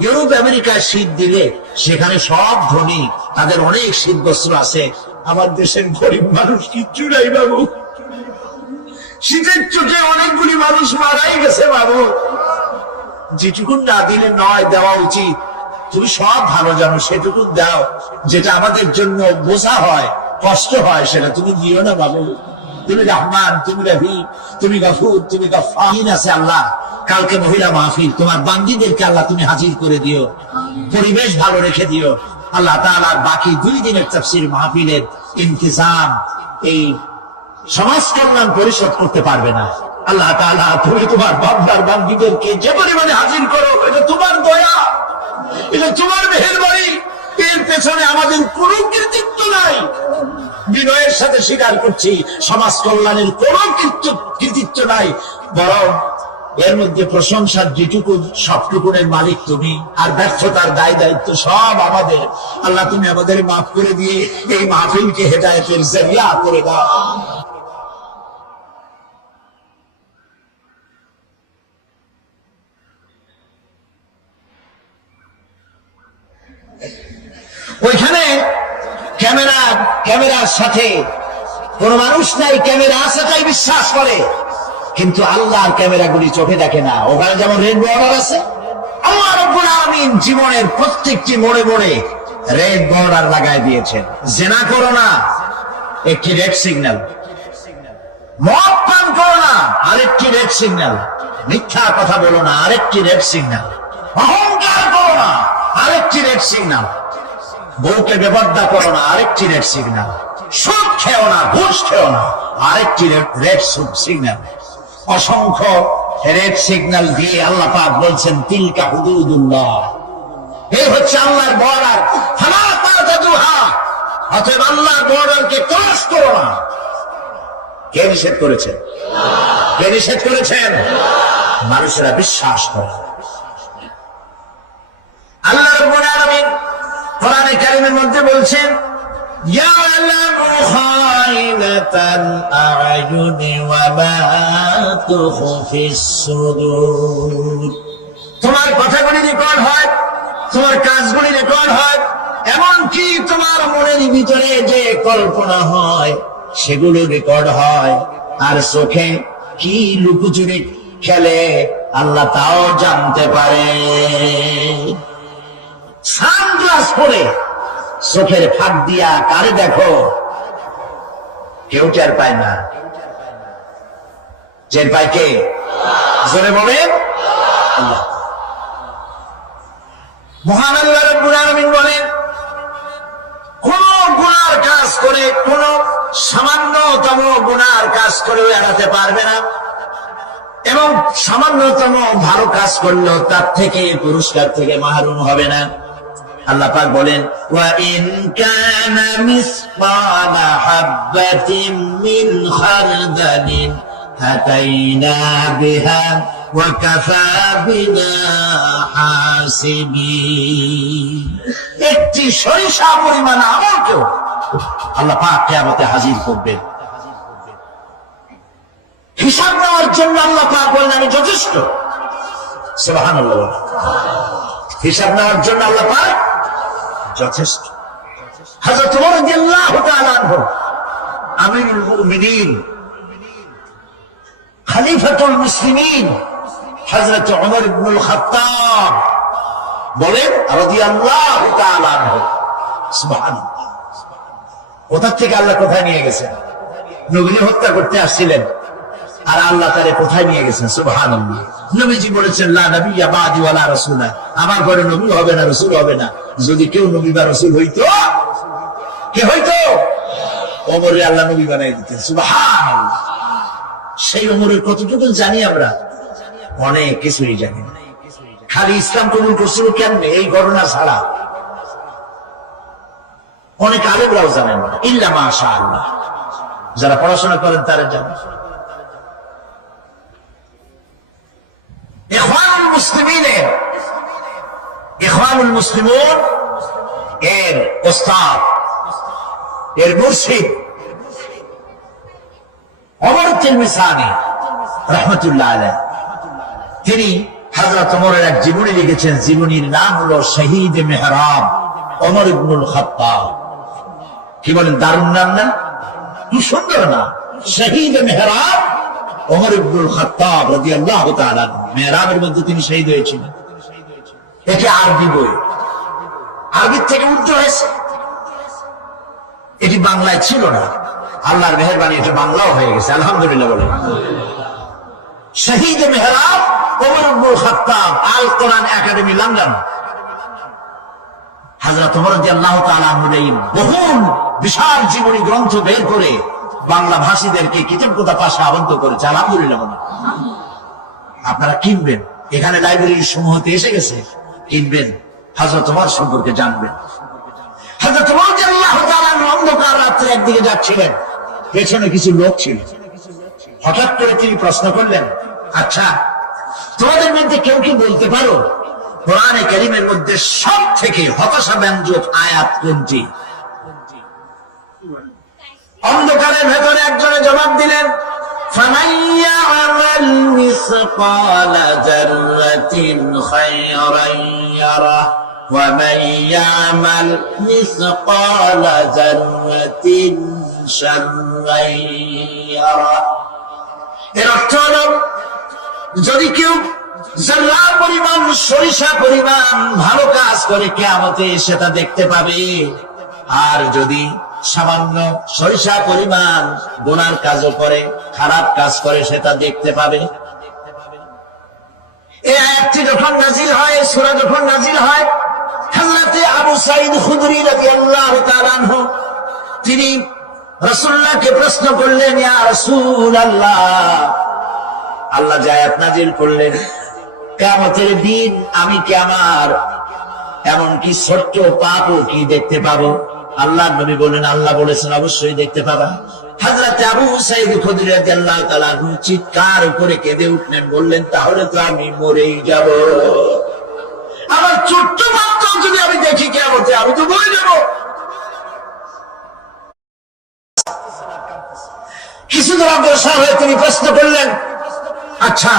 ইউরোপ আমেরিকায় শীত দিলে সেখানে সব ধনী, তাদের অনেক শীত বস্ত্র আছে, আমার দেশের গরিব মানুষ কিচ্ছু নাই বাবু। শীতের চোটে অনেকগুলি মানুষ মারাই গেছে বাবু। যেটুকুন না দিলে নয়, দেওয়া উচিত। তুমি সব ভালো জানো, সেটুকু দাও। যেটা আমাদের জন্য বোঝা হয়, কষ্ট হয়, সেটা তুমি দিও না বাবু। তুমি রহমান, তুমি রহিম, তুমি গফুর, তুমি গফফার আছে আল্লাহ। কালকে মহিলা মাহফিল, তোমার বান্দীদেরকে আল্লাহ তুমি হাজির করে দিও, পরিবেশ ভালো রেখে দিও আল্লাহ তাআলা। বাকি 2 দিনের তাফসীর মাহফিলের ইন্তজাম এই সমাজ কল্যাণ পরিষদ করতে পারবে না আল্লাহ তাআলা। তুমি তোমার বান্দার বান্দীদেরকে যে পরিমাণে হাজির করো, এটা তোমার দয়া, এটা তোমার মেহেরবানি। এর পেছনে আমাদের কোনো কৃতিত্ব নাই। বিনয়ের সাথে স্বীকার করছি, সমাজ কল্যাণের কোন কৃতিত্ব নাই, বরং এর মধ্যে প্রশংসার যেটুকু সবটুকুনের মালিক তুমি, আর ব্যর্থতার দায় দায়িত্ব সব আমাদের আল্লাহ। তুমি আমাদের মাফ করে দিয়ে এই মাহফিলকে হেদায়েতের জরিয়া করে দাও। ওইখানে ক্যামেরার সাথে কোন মানুষ নাই, ক্যামেরা আছে তাই বিশ্বাস করে, কিন্তু আল্লাহর ক্যামেরাগুলি চোখে দেখে না। ওখানে যেমন রেড বর্ডার আছে, আল্লাহ রাব্বুল আলামিন জীবনের প্রত্যেকটি মোড়ে মোড়ে রেড বর্ডার লাগাই দিয়েছেন। জিনা করো না, একটি রেড সিগন্যাল। মদ পান করো না, আরেকটি রেড সিগন্যাল। মিথ্যা কথা বলো না, আরেকটি রেড সিগন্যাল। অহংকার করো না, আরেকটি রেড সিগন্যাল। বউকে বেপরদা করো না, আরেকটি রেড সিগন্যাল। সুদ খেও না, ঘুষ খেও না, আরেকটি রেড সিগন্যাল। অসংখ্য রেড সিগন্যাল দিয়ে আল্লাহ পাক বলছেন তিলকা হুদুদুল্লাহ, এই হচ্ছে আল্লাহর বর্ডার। ফালা তা'তাদুহা, অতএব আল্লাহর বর্ডারকে ক্রস করো না। কে নিষেধ করেছেন? কে নিষেধ করেছেন? মানুষেরা বিশ্বাস করে। আল্লাহ রাব্বুল আলামিন কোরআনে কারীমের মধ্যে বলছেন, ইয়ালামু খাইনাতাল আ'য়ুনি ওয়া মা তুখফিস সুদুর। তোমার কথাগুলি রেকর্ড হয়, তোমার কাজগুলি রেকর্ড হয়, এমনকি তোমার মনের ভিতরে যে কল্পনা হয় সেগুলো রেকর্ড হয়। আর চোখে কি লুকোচুরি খেলে আল্লাহ তাও জানতে পারে। সানগ্লাস পরে চোখের ফাঁক দিয়া কারে দেখো, কেউ টের পায় না। টের পায় কে? জোরে বলেন আল্লাহ। মহান আল্লাহ রাব্বুল আলামিন বলেন, কোন গুনার কাজ করে, কোন সামান্যতম গুনার কাজ করেও এড়াতে পারবে না, এবং সামান্যতম ভালো কাজ করলেও তার থেকে পুরস্কার থেকে মাহরুম হবে না। আল্লাহ পাক বলেন, ওয়া ইন কানা মিসকালা হাববাতিন মিন খারদালিন আতাইনা বিহা ওয়া কাফা বিনা হাসিবিন। একটি সরিষা পরিমাণ আমলকেও আল্লাহ পাক কিয়ামতে হাজির করবেন। হিসাব নেওয়ার জন্য আল্লাহ পাক বলেন আমি যথেষ্ট। সুবহানাল্লাহ। হিসাব নেওয়ার জন্য আল্লাহ পাক যথেষ্ট। হযরত ওমর রাদিয়াল্লাহু তাআলা আনহু, আমিরুল মুমিনিন, খলিফাতুল মুসলিমিন হযরত ওমর ইবনুল খাত্তাব বলেন রাদিয়াল্লাহু তাআলা আনহু, সুবহানাল্লাহ। কোথা থেকে আল্লাহ কোথায় নিয়ে গেছেন? নবীকে হত্যা করতে আসছিলেন, আর আল্লাহ তারে কোথায় নিয়ে গেছেন? সুবহানাল্লাহ। নবীজি বলেছেন, লা নাবিয়্যা বা'দি ওয়ালা রাসূলা, আমার ঘরে নবী হবে না, রাসূল হবে না। যদি কেউ নবী বা রাসূল হইতো কে হইতো? ওমরে আল্লাহ নবী বানাই দিতেন। সুবহানাল্লাহ। সেই ওমরের কতটুকু জানি আমরা? অনেক কিছুই জানি না। খালি ইসলাম কবুল করছিল কেমনে এই ঘটনা ছাড়া অনেক আলেমরাও জানেন না, ইল্লা মাশাআল্লাহ। যারা পড়াশোনা করেন তারা জানেন। ইখওয়ানুল মুসলিমিনের ইখওয়ানুল মুসলিমুন এর ওস্তাদ, এর মুর্শিদ ওমর তিলমিসানি রাহমাতুল্লাহ আলাইহি, তিনি হযরত ওমরের এক জীবনী লিখেছেন। জীবনীর নাম হলো শহীদ মেহরাব ওমর ইবনুল খাত্তাব। কি বলেন, দারুণ নাম না? কি সুন্দর না? শহীদ মেহরাব ওমর ইবনুল খাত্তাব রাদিয়াল্লাহু তাআলা। মেহরাবের মধ্যে তিনি শহীদ হয়েছিলেন। এটি আরবি বই, আরবি থেকে উর্দু হয়েছে। এটি বাংলায় ছিল না, আল্লাহর মেহেরবানি এটা বাংলাও হয়ে গেছে, আলহামদুলিল্লাহ বলেন। শহীদ মেহরাব ওমর ইবনুল খাত্তাব, আল কোরআন একাডেমি, লন্ডন। হযরত ওমর রাদিয়াল্লাহু তাআলা আনহু এই বহুল বিশাল জীবনী গ্রন্থ বের করে বাংলা ভাষীদেরকে কৃতজ্ঞতা পাশে আবদ্ধ করেছে, আলহামদুলিল্লাহ বলেন। আপনারা কিনবেন, এখানে লাইব্রেরির সমূহতে এসে গেছে, কিনবেন, হযরত ওমর সম্পর্কে জানবেন। হযরত ওমর রাদিয়াল্লাহু তাআলা অন্ধকার রাত্রে একদিকে যাচ্ছিলেন, পেছনে কিছু লোক ছিল। হঠাৎ করে তিনি প্রশ্ন করলেন, আচ্ছা তোমাদের মধ্যে কেউ কি বলতে পারো কোরআনে কারীমের মধ্যে সব থেকে হতাশাব্যঞ্জক আয়াত কোনটি? অন্ধকারের ভেতরে একজনে জবাব দিলেন, فَمَن يَعْمَلْ مِثْقَالَ ذَرَّةٍ خَيْرًا يَرَهُ وَمَن يَعْمَلْ مِثْقَالَ ذَرَّةٍ شَرًّا يَرَهُ। এর অর্থ হলো, যদি কেউ যারা পরিমাণ সরিষা পরিমাণ ভালো কাজ করে কিয়ামতে সেটা দেখতে পাবে, আর যদি সামান্য সরিষা পরিমাণ গুনার কাজও করে, খারাপ কাজ করে, সেটা দেখতে পাবে। এই আয়াতটি যখন নাজিল হয়, সূরা যখন নাজিল হয়, হযরত আবু সাঈদ খুদরি রাদিয়াল্লাহু তাআলা আনহু তিনি রাসূলুল্লাহকে প্রশ্ন করলেন, ইয়া রাসূলুল্লাহ, আল্লাহ যে আয়াত নাজিল করলেন, কিয়ামতের দিন আমি কি আমার এমন কি ছোট্ট পাপও কি দেখতে পাবো? আল্লাহর নবী বলেন, আল্লাহ বলেছেন অবশ্যই দেখতে পাবা। হযরত আবু সাঈদ খুদরি রাদিয়াল্লাহু তাআলা চিৎকার করে কেঁদে উঠলেন, বললেন, তাহলে তো আমি মরেই যাব। আমার ছোট্ট পাপটা যদি আমি দেখি কিয়ামতে, আমি তো মরে যাব। কিছু দূর অগ্রসর হয়ে তিনি প্রশ্ন করলেন, আচ্ছা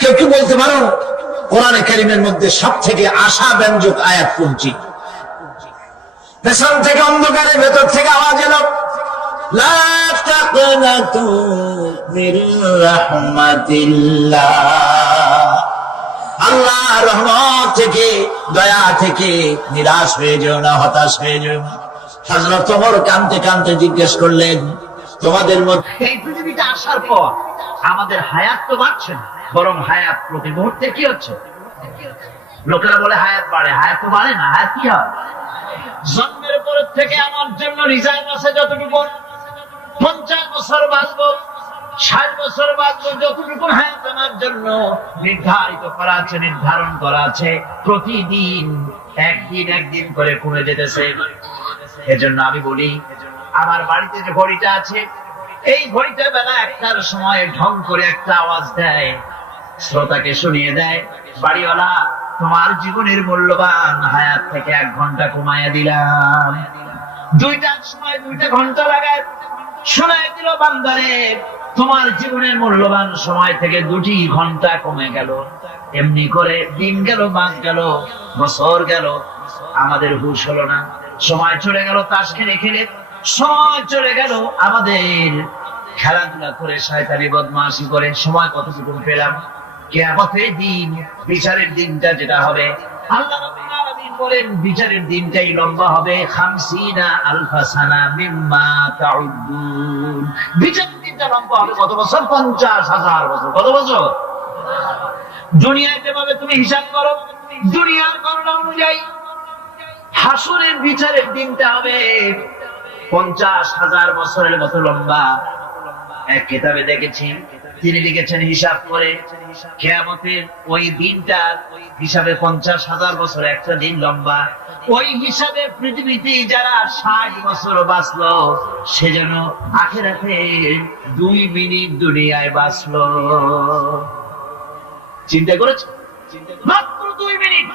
কেউ কি বলতে পারো কোরআনে কারীমের মধ্যে সব থেকে আশাব্যঞ্জক আয়াত কোনটি? পেছন থেকে অন্ধকারের ভেতর থেকে আওয়াজ এলো, লা তাকনাতু মির রাহমাতিল্লাহ। আল্লাহর রহমত থেকে, দয়া থেকে নিরাশ হয়ে যেও না, হতাশ হয়ে যেও না। হযরত ওমর কাঁদতে কাঁদতে জিজ্ঞেস করলেন, তোমাদের মধ্যে এই পৃথিবীতে আসার পর আমাদের হায়াত তো বাড়ছে না, বরং হায়াত প্রতি মুহূর্তে কি হচ্ছে? লোকেরা বলে হায়াত বাড়ে, হায়াত তো বাড়ে না। হায়াত কি হয়? জন্মের পর থেকে আমার জন্য রিজার্ভ আছে যতটুকু, 50 বছর বাঁচবো, 60 বছর বাঁচবো, যতটুকু হায়াত আমার জন্য নির্ধারিত করা আছে, নির্ধারণ করা আছে, প্রতিদিন একদিন একদিন করে কমে যেতেছে। এজন্য আমি বলি, আমার বাড়িতে যে ঘড়িটা আছে, এই ঘড়িটা বেলা 1টার সময় ঢং করে একটা আওয়াজ দেয়, শ্রোতাকে শুনিয়ে দেয়, বাড়িওয়ালা তোমার জীবনের মূল্যবান হায়াত থেকে 1 ঘন্টা কমাইয়া দিলাম। 2টার সময় 2টা ঘন্টা লাগায় শোনায় দিল, বান্দারে তোমার জীবনের মূল্যবান সময় থেকে 2টি ঘন্টা কমে গেল। এমনি করে দিন গেল, মাস গেল, বছর গেল, আমাদের হুঁশ হলো না। সময় চলে গেল তাস খেলে খেলে, সময় চলে গেল আমাদের খেলাধুলা করে, শয়তানি বদমাশি করে। সময় কতটুকু পেলাম? কিয়ামতের দিন, বিচারের দিনটা যেটা হবে, আল্লাহ রাব্বুল আলামিন বলেন বিচারের দিনটাই লম্বা হবে 50 আলফা সানা মিম্মা তাউদ্দুন। বিচারের দিনটা লম্বা হবে কত বছর? 50,000 বছর। কত বছর? দুনিয়ায় যেভাবে তুমি হিসাব করো, দুনিয়ার গণনা অনুযায়ী হাসরের বিচারের দিনটা হবে 50,000 বছরের মতো লম্বা। এক কিতাবে দেখেছি, তিনি লিখেছেন হিসাব করে কিয়ামতের ওই দিনটার হিসাবে 50,000 বছর একটা দিন লম্বা। ওই হিসাবে পৃথিবীতে যারা 60 বছর বাঁচলো সেজন্য আখিরাতে 2 মিনিট দুনিয়ায় বাঁচলো। চিন্তা করেছে? মাত্র 2 মিনিট।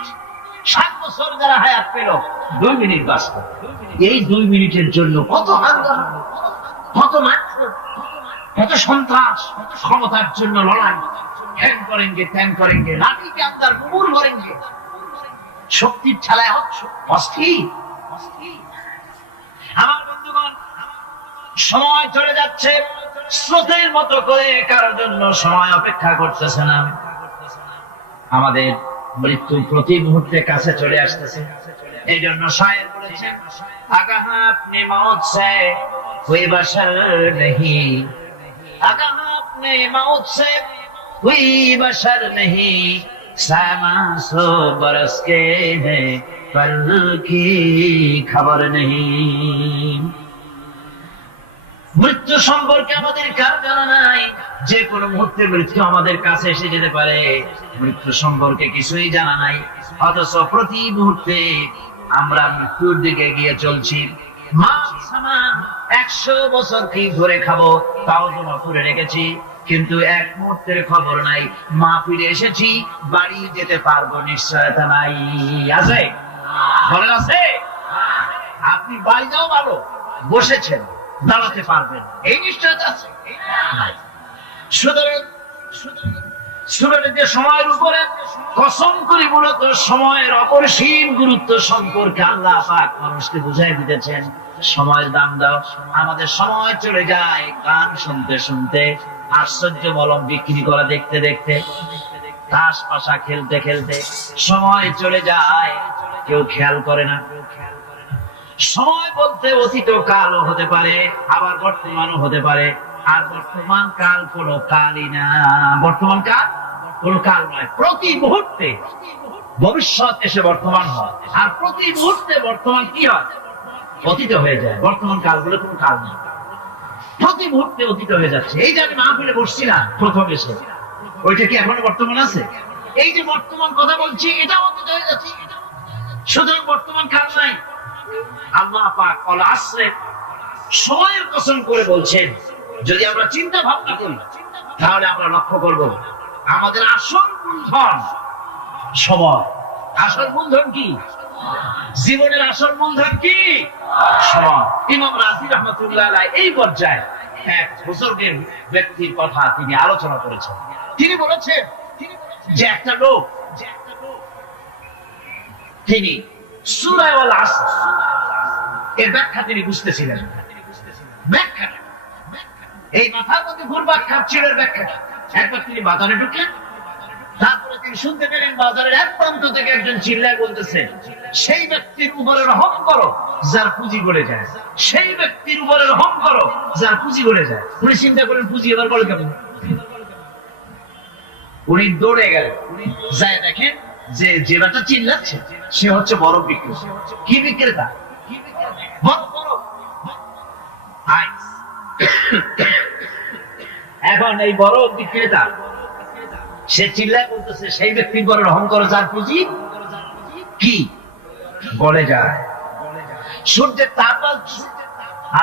60 বছর যারা হায়াত পেল 2 মিনিট বাঁচলো। এই 2 মিনিটের জন্য কত হাঙ্গামা, কত মাত্র, কত সন্ত্রাস, ক্ষমতার জন্য লড়াই, হ্যাং করেনগে ত্যাং করেনগে, লাঠি কে আন্দার কুমুর করেনগে, শক্তির ঠেলায় অস্থির। আমার বন্ধুগণ, সময় চলে যাচ্ছে স্রোতের মতো করে, কারোর জন্য সময় অপেক্ষা করতেছে না। আমাদের মৃত্যু প্রতি মুহূর্তে কাছে চলে আসতেছে। এই জন্য শায়ের বলেছেন, আগাহ আপনি মৌত সে কোই বশর नहीं, আগাহ আপনি মৌত সে कोई बशर नहीं, सामा 100 बरस के हैं पर की खबर नहीं। মৃত্যু সম্পর্কে আমাদের কার জানা নাই। যে কোনো মুহূর্তে মৃত্যু আমাদের কাছে এসে যেতে পারে, মৃত্যু সম্পর্কে কিছুই জানা নাই। অথচ প্রতি মুহূর্তে আমরা মৃত্যুর দিকে এগিয়ে চলছি। মা সামান 100 বছর কি ধরে খাবো তাও জমা করে রেখেছি, কিন্তু এক মুহূর্তের খবর নাই। মা ফিরে এসেছি, বাড়ি যেতে পারবো নিশ্চয়তা নাই। আছে? বলেন আছে? আপনি বাড়ি যাও ভালো, বসেছেন, দাঁড়াতে পারবেন, এই নিশ্চয়তা আছে? সুতরাং যে সময়ের উপরে কসম করি, মূলত সময়ের অপরিসীম গুরুত্ব সম্পর্কে আল্লাহ পাক মানুষকে বুঝাই দিতেছেন। সময়ের দাম দাও। আমাদের সময় চলে যায় গান শুনতে শুনতে, আশ্চর্য মলম বিক্রি করা দেখতে দেখতে, তাস পাশা খেলতে খেলতে সময় চলে যায়, কেউ খেয়াল করে না। সময় বলতে অতীত কালও হতে পারে, আবার বর্তমানও হতে পারে। আর বর্তমান কাল কোনো কালই না। বর্তমান কাল কোনো কাল নয়। প্রতি মুহূর্তে ভবিষ্যৎ এসে বর্তমান হয়, আর প্রতি মুহূর্তে বর্তমান কি হয়? অতীত হয়ে যায়। বর্তমান কালগুলো কোনো কাল নয়, প্রতি মুহূর্তে অতীত হয়ে যাচ্ছে। এই যে আমি মাহফিলে বসছিলাম প্রথম এসে, ওইটা কি এখনো বর্তমান আছে? এই যে বর্তমান কথা বলছি, এটা অতীত হয়ে যাচ্ছে। সুতরাং বর্তমান কাল নাই। আল্লাহ পাক ওয়াল আসরে সময়ের কসম করে বলছেন। যদি আমরা চিন্তা ভাবনা করি তাহলে আমরা লক্ষ্য করব আমাদের আসল মূলধন সময়। আসল মূলধন কি? জীবনের আসল মূলধন কি? সময়। ইমাম রাজি রাহমাতুল্লাহ আলাইহি এই পর্যায়ে এক বুজুর্গের ব্যক্তির কথা তিনি আলোচনা করেছেন। তিনি বলেছেন যে একটা লোক, তিনি সূরা আল আসর এর ব্যাখ্যা তিনি বুঝতেছিলেন। ব্যাখ্যা এই মাথার মধ্যে ঘুরপাক খাচ্ছিল ব্যাখ্যা। একবার তিনি বাজারে ঢুকলেন, তারপরে তিনি শুনতে পেলেন বাজারের এক প্রান্ত থেকে একজন চিল্লায় বলতেছে, সেই ব্যক্তির উপরে রহম করো যার পুঁজি গড়ে যায়, সেই ব্যক্তির উপরে রহম করো যার পুঁজি গড়ে যায়। উনি চিন্তা করেন পুঁজি এবার বলে কেমন। উনি দৌড়ে গেলেন, যায় দেখেন যে যে ব্যাটা চিল্লাচ্ছে সে হচ্ছে বরফ বিক্রেতা। কি বিক্রেতা? এখন এই বরফ বিক্রেতা সে চিল্লায় বলতেছে, সেই ব্যক্তির বড় রহম করো যার পুঁজি কি গলে যায়। সূর্যের তাপ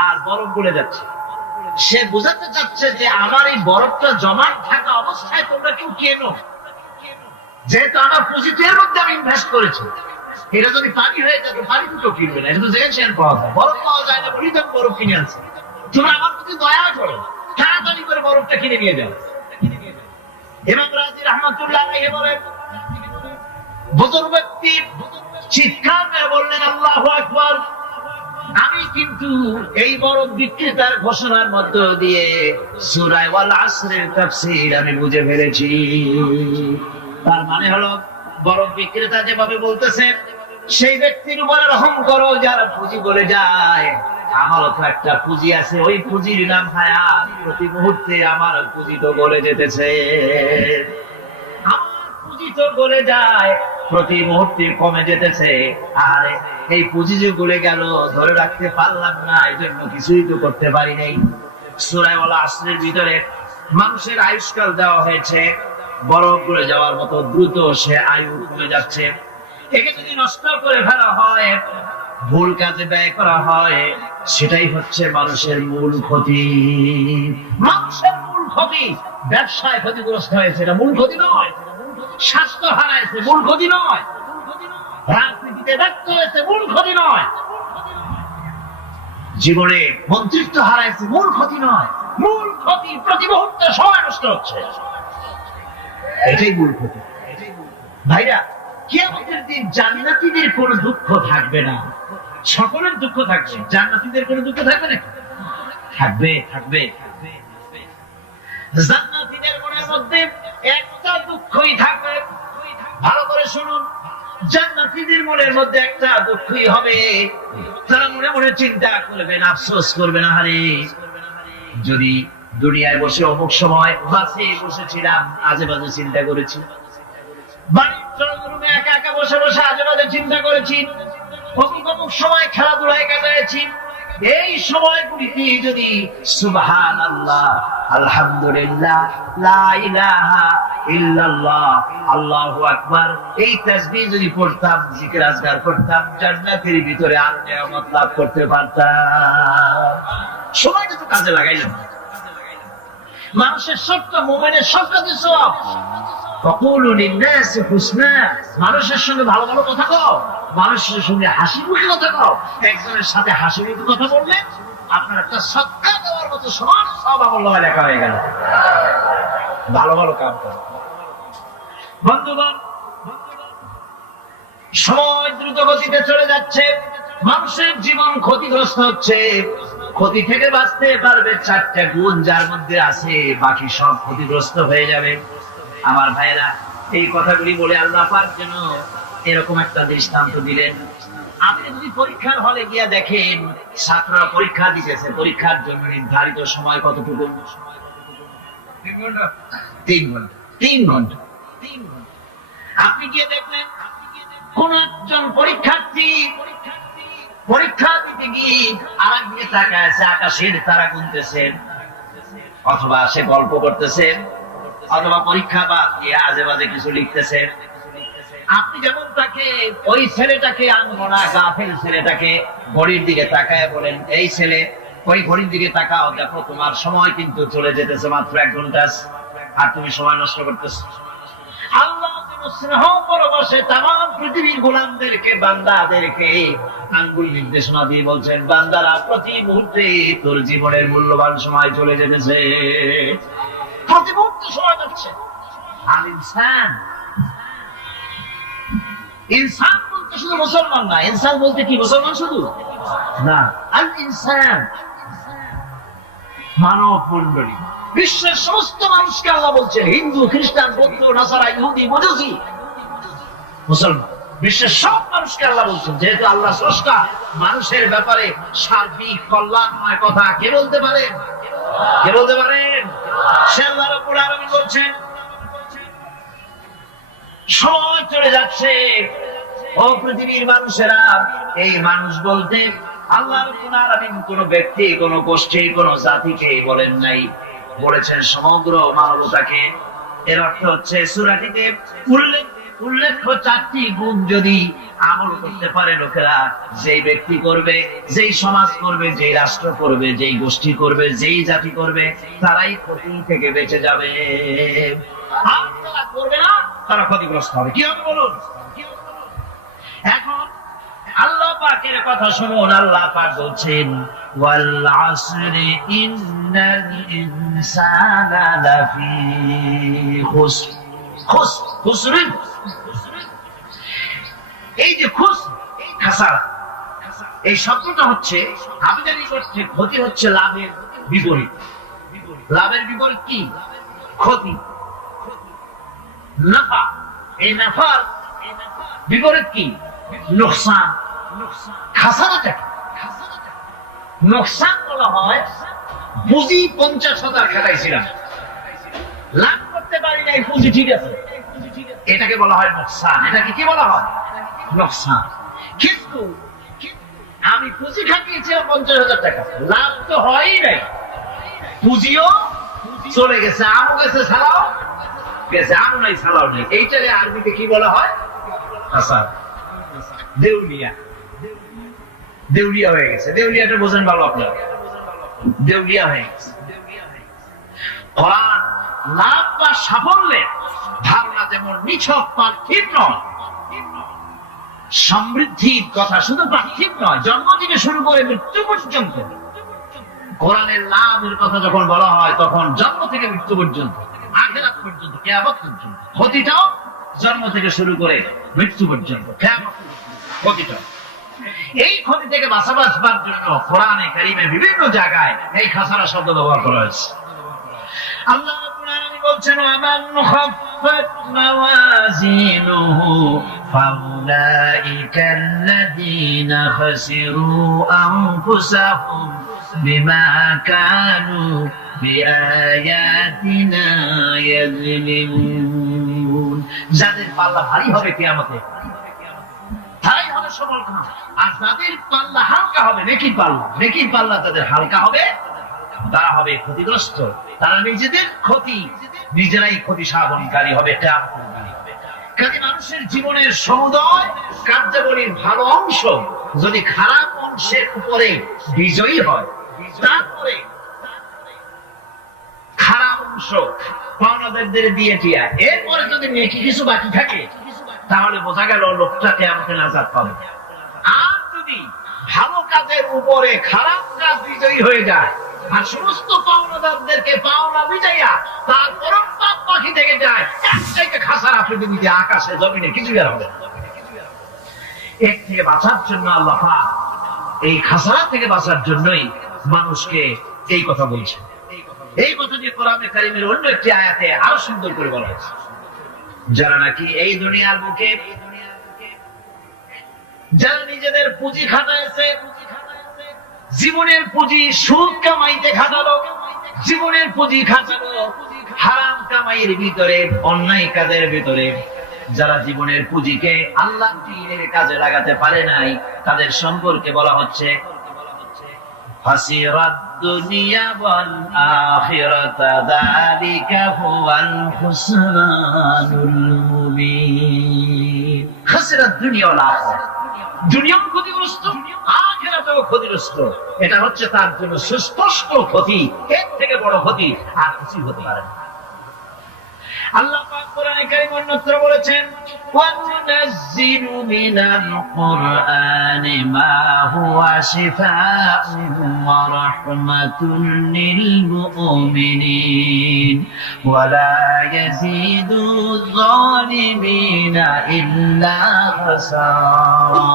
আর বরফ গলে যাচ্ছে। সে বোঝাতে চাচ্ছে যে আমার এই বরফটা জমা থাকা অবস্থায় তোমরা কেউ কেনো, যেহেতু আমার পুঁজিতে এর মধ্যে আমি ইনভেস্ট করেছি। এটা যদি পানি হয়ে যায়, পানি দুটো কিনবে না, এটা তো সেকেন্ড পাওয়া যায়। বরফ পাওয়া যায় না বলি তো বরফ কিনে আনছে। তোমরা আমার প্রতি দয়া করো, তাড়াতাড়ি করে বরফটা কিনে নিয়ে যাও। ইমাম রাজি রাহমাতুল্লাহ আলাইহি বলেন, বুজুর্গ ব্যক্তি চিৎকার করে বললেন, আল্লাহু আকবার। আমি কিন্তু এই বরফ বিক্রেতার ঘোষণার মধ্য দিয়ে সূরা আল আসরের তাফসীর আমি বুঝে ফেলেছি। তার মানে হলো বরফ বিক্রেতা যেভাবে বলতেছে, সেই ব্যক্তির উপরে রহম করো যার পুঁজি বলে যায়। আমারও তো একটা পুঁজি আছে, ওই পুঁজির নাম হায়াত। প্রতি মুহূর্তে আমার পুঁজি তো গলে যেতেছে, আমার পুঁজি তো গলে যায়। প্রতি মুহূর্তে কমে যেতেছে। আর এই পুঁজি যে গলে গেল, ধরে রাখতে পারলাম না, এই জন্য কিছুই তো করতে পারি নাই। সূরা ওয়াল আসরের ভিতরে মানুষের আয়ুষ্কাল দেওয়া হয়েছে, বরফ গলে যাওয়ার মতো দ্রুত সে আয়ু কমে যাচ্ছে। একে যদি নষ্ট করে ফেলা হয়, ভুল কাজে ব্যয় করা হয়, সেটাই হচ্ছে মানুষের মূল ক্ষতি। মানুষের মূল ক্ষতি। ব্যবসায় ক্ষতিগ্রস্ত হয়েছে, এটা মূল ক্ষতি নয়। স্বাস্থ্য হারাইছে, মূল ক্ষতি নয়। রাজনীতিতে ব্যর্থ হয়েছে, মূল ক্ষতি নয়। জীবনে মন্ত্রিত্ব হারাইছে, মূল ক্ষতি নয়। মূল ক্ষতি প্রতি মুহূর্তে সময় নষ্ট হচ্ছে, এটাই মূল ক্ষতি। ভাইরা, কিয়ামতের দিন জান্নাতীদের কোনো দুঃখ থাকবে না, সকলের দুঃখ থাকবে। জান্নাতীদের কোনো দুঃখ থাকবে না? থাকবে, থাকবে। জান্নাতীদের মনের মধ্যে একটা দুঃখই থাকবে। ভালো করে শুনুন, জান্নাতীদের মনের মধ্যে একটা দুঃখই হবে। তারা মনে মনে চিন্তা করবেন, আফসোস করবেন, আরে যদি দুনিয়ায় বসে অমুক সময় বাসে বসেছিলাম, আজে বাজে চিন্তা করেছি, বাড়ির রুমে একা একা বসে বসে আজে বাজে চিন্তা করেছি, অমুক অমুক সময় খেলাধুলায় কাটাইছি। এই সময়গুলিতে যদি সুবহানাল্লাহ, আলহামদুলিল্লাহ, লা ইলাহা ইল্লাল্লাহ, আল্লাহু আকবার, এই তাসবিহ যদি পড়তাম, জিকির আজকার করতাম, জান্নাতের ভিতরে আরো নিয়ামত লাভ করতে পারতাম। সময়টা তো কাজে লাগাইলাম। মানুষের সত্য, মুমিনের সবটাতে সওয়াব। ফাকুলু লিন-নাসি হুসনা, মানুষের সঙ্গে ভালো ভালো কথা কও, মানুষের সঙ্গে হাসি মুখে কথা কও। একজনের সাথে হাসি মুখে কথা বললে আপনার একটা সদকা দেওয়ার মতো সমান সওয়াব আমলে লেখা হয়ে গেল। ভালো ভালো কাজ করো। বন্ধুগণ, সময় দ্রুত গতিতে চলে যাচ্ছে, মানুষের জীবন ক্ষতিগ্রস্ত হচ্ছে। ক্ষতি থেকে বাঁচতে পারবে 4টা গুণ, যার মধ্যে আছে বাকি সব ক্ষতিগ্রস্ত হয়ে যাবে। আমার ভাইরা, এই কথাগুলি বলে আল্লাহ পাক যেন এরকম একটা দৃষ্টান্ত দিলেন। আপনি যদি পরীক্ষার হলে গিয়া দেখেন, ছাত্ররা পরীক্ষা দিতেছে, পরীক্ষার জন্য নির্ধারিত সময় কতটুকু? 3 ঘন্টা। 3 ঘন্টা। 3 ঘন্টা। আপনি গিয়ে দেখলেন কোন একজন পরীক্ষার্থী পরীক্ষা দিতে গিয়ে আর একদিকে তাকায় আছে, আকাশের তারা গুনতেছেন, অথবা সে গল্প করতেছেন, অথবা পরীক্ষা বা আজে বাজে কিছু লিখতেছে। আপনি যেমন তাকে, ওই ছেলেটাকে আনমনা গাফেল ছেলেটাকে ঘড়ির দিকে তাকায় বলেন, এই ছেলে ওই ঘড়ির দিকে তাকাও, দেখো তোমার সময় কিন্তু চলে যেতেছে মাত্র 1 ঘন্টা, আর তুমি সময় নষ্ট করতেছো। আল্লাহ স্নেহ পরবশে তামাম পৃথিবীর গোলামদেরকে, বান্দাদেরকে আঙ্গুল নির্দেশনা দিয়ে বলছেন, বান্দারা প্রতি মুহূর্তে তোর জীবনের মূল্যবান সময় চলে যেতেছে, প্রতি মুহূর্তে সময় যাচ্ছে। আর ইনসান, ইনসান বলতে শুধু মুসলমান না, ইনসান বলতে কি মুসলমান শুধু না, আল ইনসান মানব মণ্ডলী, বিশ্বের সমস্ত মানুষকে আল্লাহ বলছেন, হিন্দু, খ্রিস্টান, বৌদ্ধ, নাসারা, ইহুদি, মজুসি, মুসলমান, বিশ্বের সব মানুষকে আল্লাহ বলছেন। যেহেতু আল্লাহ স্রষ্টা, মানুষের ব্যাপারে সার্বিক কল্যাণময় কথা কে বলতে পারেন? কে বলতে পারেন? সে আল্লাহ রাব্বুল আলামিন বলছেন, সময় চলে যাচ্ছে, ও পৃথিবীর মানুষেরা। এই মানুষ বলতে আল্লাহ রাব্বুল আলামিন কোন ব্যক্তি, কোন গোষ্ঠী, কোন জাতিকে বলেন নাই, বলেছেন সমগ্র মানবতাকে। এর অর্থ হচ্ছে সূরাটিতে উল্লেখ্য 4টি গুণ যদি আমল করতে পারে লোকেরা, যেই ব্যক্তি করবে, যেই সমাজ করবে, যেই রাষ্ট্র করবে, যেই গোষ্ঠী করবে, যেই জাতি করবে, তারাই ক্ষতি থেকে বেঁচে যাবে। আর যারা করবে না, তারা ক্ষতিগ্রস্ত হবে। কি হবে বলুন? এখন আল্লাহ পাকের কথা শুনুন। আল্লাহ পাক বলছেন, ওয়াল আসরি ইন্নাল ইনসানা লাফি খুসর। খুসরিন, এই যে খাসারা, এই শব্দটা হচ্ছে আবিধানিক অর্থে ক্ষতি, হচ্ছে লাভের বিপরীত। লাভের বিপরীত কি? ক্ষতি। নাফা, এই নাফার বিপরীত কি? নোকসান। খাসারাটা কি? নোকসান বলা হয় পুঁজি 50,000 খাটাইছিলাম, লাভ করতে পারি নাই, পুঁজি ঠিক আছে, এটাকে বলা হয় নোকসান। এটাকে কি বলা হয়? নোকসান। কিন্তু আমি পুঁজি খাটিয়েছিলাম 50,000 টাকা, লাভ তো হয়ই নাই, পুঁজিও চলে গেছে, আমও গেছে ছাড়াও গেছে, আমও নাই ছাড়াও নেই। এইটারে আরবিতে কি বলা হয়? হাসান। দেউলিয়া, দেউলিয়া হয়ে গেছে। দেউলিয়াটা বোঝেন ভালো আপনারা, দেউলিয়া হয়ে গেছে। কোরআন লাভ বা সাফল্যের ধারণা যেমন নিছক পার্থিব নয়, সমৃদ্ধির কথা শুধু পার্থিব নয়, জন্ম থেকে শুরু করে মৃত্যু পর্যন্ত। কোরআনের লাভের কথা যখন বলা হয় তখন জন্ম থেকে মৃত্যু পর্যন্ত, আখিরাত পর্যন্ত, কিয়ামত পর্যন্ত। ক্ষতিটাও জন্ম থেকে শুরু করে মৃত্যু পর্যন্ত, কিয়ামত ক্ষতিটা। এই ক্ষতি থেকে বাঁচাবার জন্য কোরআনে কারিমে বিভিন্ন জায়গায় এই খাসারা শব্দ ব্যবহার করা হয়েছে। আল্লাহ রাব্বুল আলামিন বলছেন, আমান খাফফাত মাওয়াজিনুহু ফাউলাইকাল্লাযীনা খাসিরু আনফুসাহুম বিমা কানু বিআয়াতিনা ইয়াযলিমুন। যাদের পাল্লা ভারী হবে কিয়ামতে তারাই হবে সফলকাম, আর যাদের পাল্লা হালকা হবে, নেকির পাল্লা, নেকির পাল্লা তাদের হালকা হবে, তারা হবে ক্ষতিগ্রস্ত। তারা নিজেদের ক্ষতি নিজেরাই ক্ষতি সাধনকারী হবে, কিয়ামতকারী হবে। কাজে মানুষের জীবনের সমুদয় কার্যাবলীর ভালো অংশ যদি খারাপ অংশের উপরে বিজয়ী হয়, তারপরে খারাপ অংশ পাওনাদারদের দিয়ে দিয়া এরপরে যদি নেকি কিছু বাকি থাকে, তাহলে বোঝা গেল লোকটা কিয়ামতে নাজাত পাবে। আর যদি ভালো কাজের উপরে খারাপ কাজ বিজয়ী হয়ে যায় আর সমস্ত পাওনাদারদেরকে পাওনা বিজয়া তারপর পাপ বাকি থেকে যায়, একটাকে খাসারা পৃথিবীতে, আকাশে জমিনে কিছু আর হবে না। এর থেকে বাঁচার জন্য আল্লাহ পাক এই খাসারা থেকে বাঁচার জন্যই মানুষকে এই কথা বলছে। এই কথা দিয়ে কোরআনে কারিমের অন্য একটি আয়াতে আরো সুন্দর করে বলা হয়েছে, যারা নাকি এই দুনিয়ার বুকে যারা নিজেদের পুঁজি খাটাইছে, জীবনের পুঁজি সুদ কামাইতে খাটালো, জীবনের পুঁজি খাটালো হারাম কামাইয়ের ভিতরে, অন্যায় কাজের ভিতরে, যারা জীবনের পুঁজিকে আল্লাহ দ্বীনের কাজে লাগাতে পারে নাই, তাদের সম্পর্কে বলা হচ্ছে হাসিরাত দুনিয়া ওয়াল আখিরাতা যালিকা হুয়াল খুসরানুল মুবিন। হাসিরাত দুনিয়া ওয়াল আখিরাত, দুনিয়াও ক্ষতিগ্রস্ত, আখিরাতেও ক্ষতিগ্রস্ত। এটা হচ্ছে তার জন্য সুস্পষ্ট ক্ষতি, এর থেকে বড় ক্ষতি আর কিছু হতে পারে না। আল্লাহ পাক কোরআনে কারীম অন্যত্র বলেছেন, ওয়া নুনাজ্জিলু মিনাল কুরআনি মা হুয়া শিফাউন ওয়া রাহমাতুন লিল মুমিনিন ওয়া লা ইয়াজিদু যালিমিনা ইল্লা খাসারা।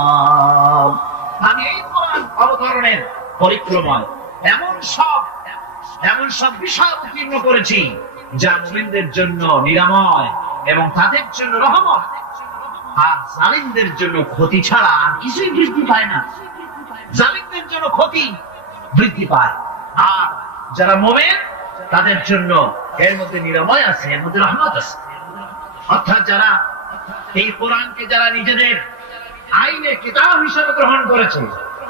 আমি এই কোরআন অবতরণের পরিক্রমায় এমন সব বিষয় উত্তীর্ণ করেছি যা মুমিনদের জন্য নিরাময় এবং তাদের জন্য রহমত, আর জালিমদের জন্য ক্ষতি ছাড়া আর কিছুই বৃদ্ধি পায় না। জালিমদের জন্য ক্ষতি বৃদ্ধি পায়, আর যারা মুমিন তাদের জন্য এর মধ্যে নিরাময় আছে, এর মধ্যে রহমত আছে। অর্থাৎ যারা এই কোরআনকে যারা নিজেদের আইনে কিতাব হিসেবে গ্রহণ করেছে,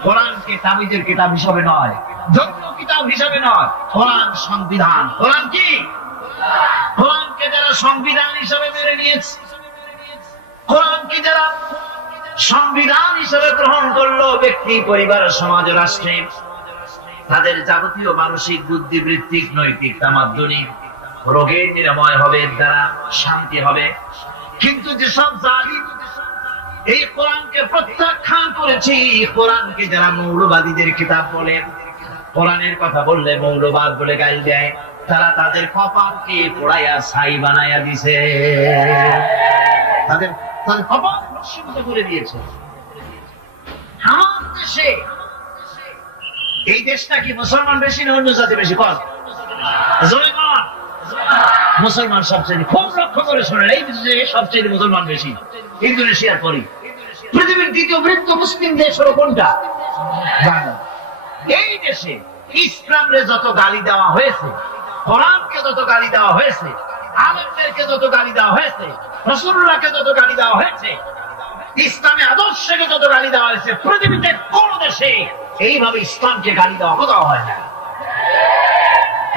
কোরআনকে তাবিজের কিতাব হিসেবে নয়, ধর্মীয় কিতাব হিসেবে নয়, কোরআন সংবিধান। কোরআন কি? কোরআনকে যারা সংবিধান হিসেবে মেনে নিয়েছে, কোরআনকে যারা সংবিধান হিসেবে গ্রহণ করলো ব্যক্তি, পরিবার, সমাজ, রাষ্ট্রে, তাদের যাবতীয় মানসিক, বুদ্ধিবৃত্তিক, নৈতিক, তামাদ্দুনিক রোগের নিরাময় হবে, এর দ্বারা শান্তি হবে। কিন্তু যেসব জালিম এই কোরআনকে প্রত্যাখ্যান করেছে, কোরআনকে যারা মৌলবাদীদের কিতাব বলে, কোরআনের কথা বললে মৌলবাদ বলে গাল দেয়, তারা তাদের কপালকে পোড়াইয়া ছাই বানাইয়া দিছে, তাদের কপাল ভস্মীভূত করে দিয়েছে। আমার দেশে, এই দেশটা কি মুসলমান বেশি না অন্য জাতি বেশি? কর মুসলমান সবচেয়ে, খুব লক্ষ্য করে শোনেন, এই দেশে সবচেয়ে মুসলমান বেশি, ইন্দোনেশিয়ার পরে। পৃথিবীর দ্বিতীয় বৃহত্তম মুসলিম দেশ হলো কোনটা? এই দেশে ইসলামরে যত গালি দেওয়া হয়েছে, কোরআনকে যত গালি দেওয়া হয়েছে, আলেমদেরকে যত গালি দেওয়া হয়েছে, রাসূলুল্লাহকে যত গালি দেওয়া হয়েছে, ইসলামী আদর্শকে যত গালি দেওয়া হয়েছে, পৃথিবীতে কোন দেশে এইভাবে ইসলামকে গালি দেওয়া কোথাও হয় না।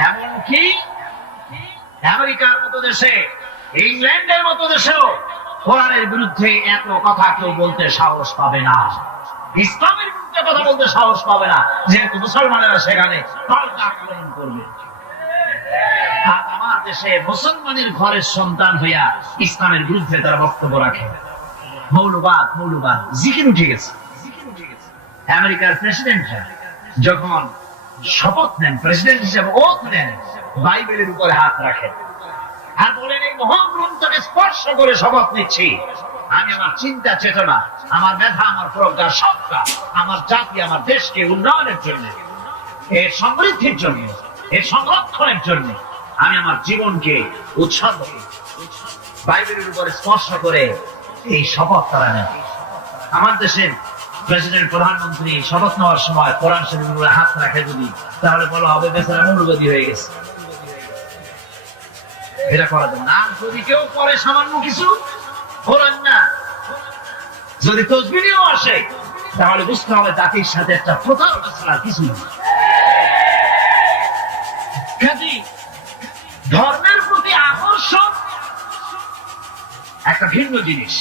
এমনকি আমেরিকার মতো দেশে, ইংল্যান্ডের মতো দেশেও কোরআনের বিরুদ্ধে এত কথা কেউ বলতে সাহস পাবে না, ইসলামের বিরুদ্ধে কথা বলতে সাহস পাবে না, যেহেতু মুসলমানেরা সেখানে পাল্টা আক্রমণ করবে। আর আমার দেশে মুসলমানের ঘরের সন্তান হইয়া ইসলামের বিরুদ্ধে তারা বক্তব্য রাখে। মৌলবাদ জিকির উঠে গেছে। আমেরিকার প্রেসিডেন্ট যখন শপথ নেন, প্রেসিডেন্ট হিসেবে ওথ নেন, বাইবেলের উপরে হাত রাখেন আর বলেন, এই মহাগ্রন্থকে স্পর্শ করে শপথ নিচ্ছি, আমি আমার চিন্তা চেতনা, আমার মেধা, আমার প্রজ্ঞা, সবটা আমার জাতি, আমার দেশকে উন্নয়নের জন্য, এর সমৃদ্ধির জন্য, এর সংরক্ষণের জন্য আমি আমার জীবনকে উৎসর্গ করি। বাইবেলের উপরে স্পর্শ করে এই শপথ তারা নেন। আমার দেশের প্রেসিডেন্ট, প্রধানমন্ত্রী শপথ নেওয়ার সময় কোরআন শরীফের উপরে হাত রাখে যদি, তাহলে বলা হবে বেচারা মৌলবাদী হয়ে গেছে। এটা করা যাবে না। যদি কেউ করে সামান্য কিছু কোরআন না, যদি তসবিহও আসে, তাহলে বুঝতে হবে জাতির সাথে একটা প্রতারণা ছাড়া কিছু না। ধর্মের প্রতি আকর্ষণ একটা ভিন্ন জিনিস,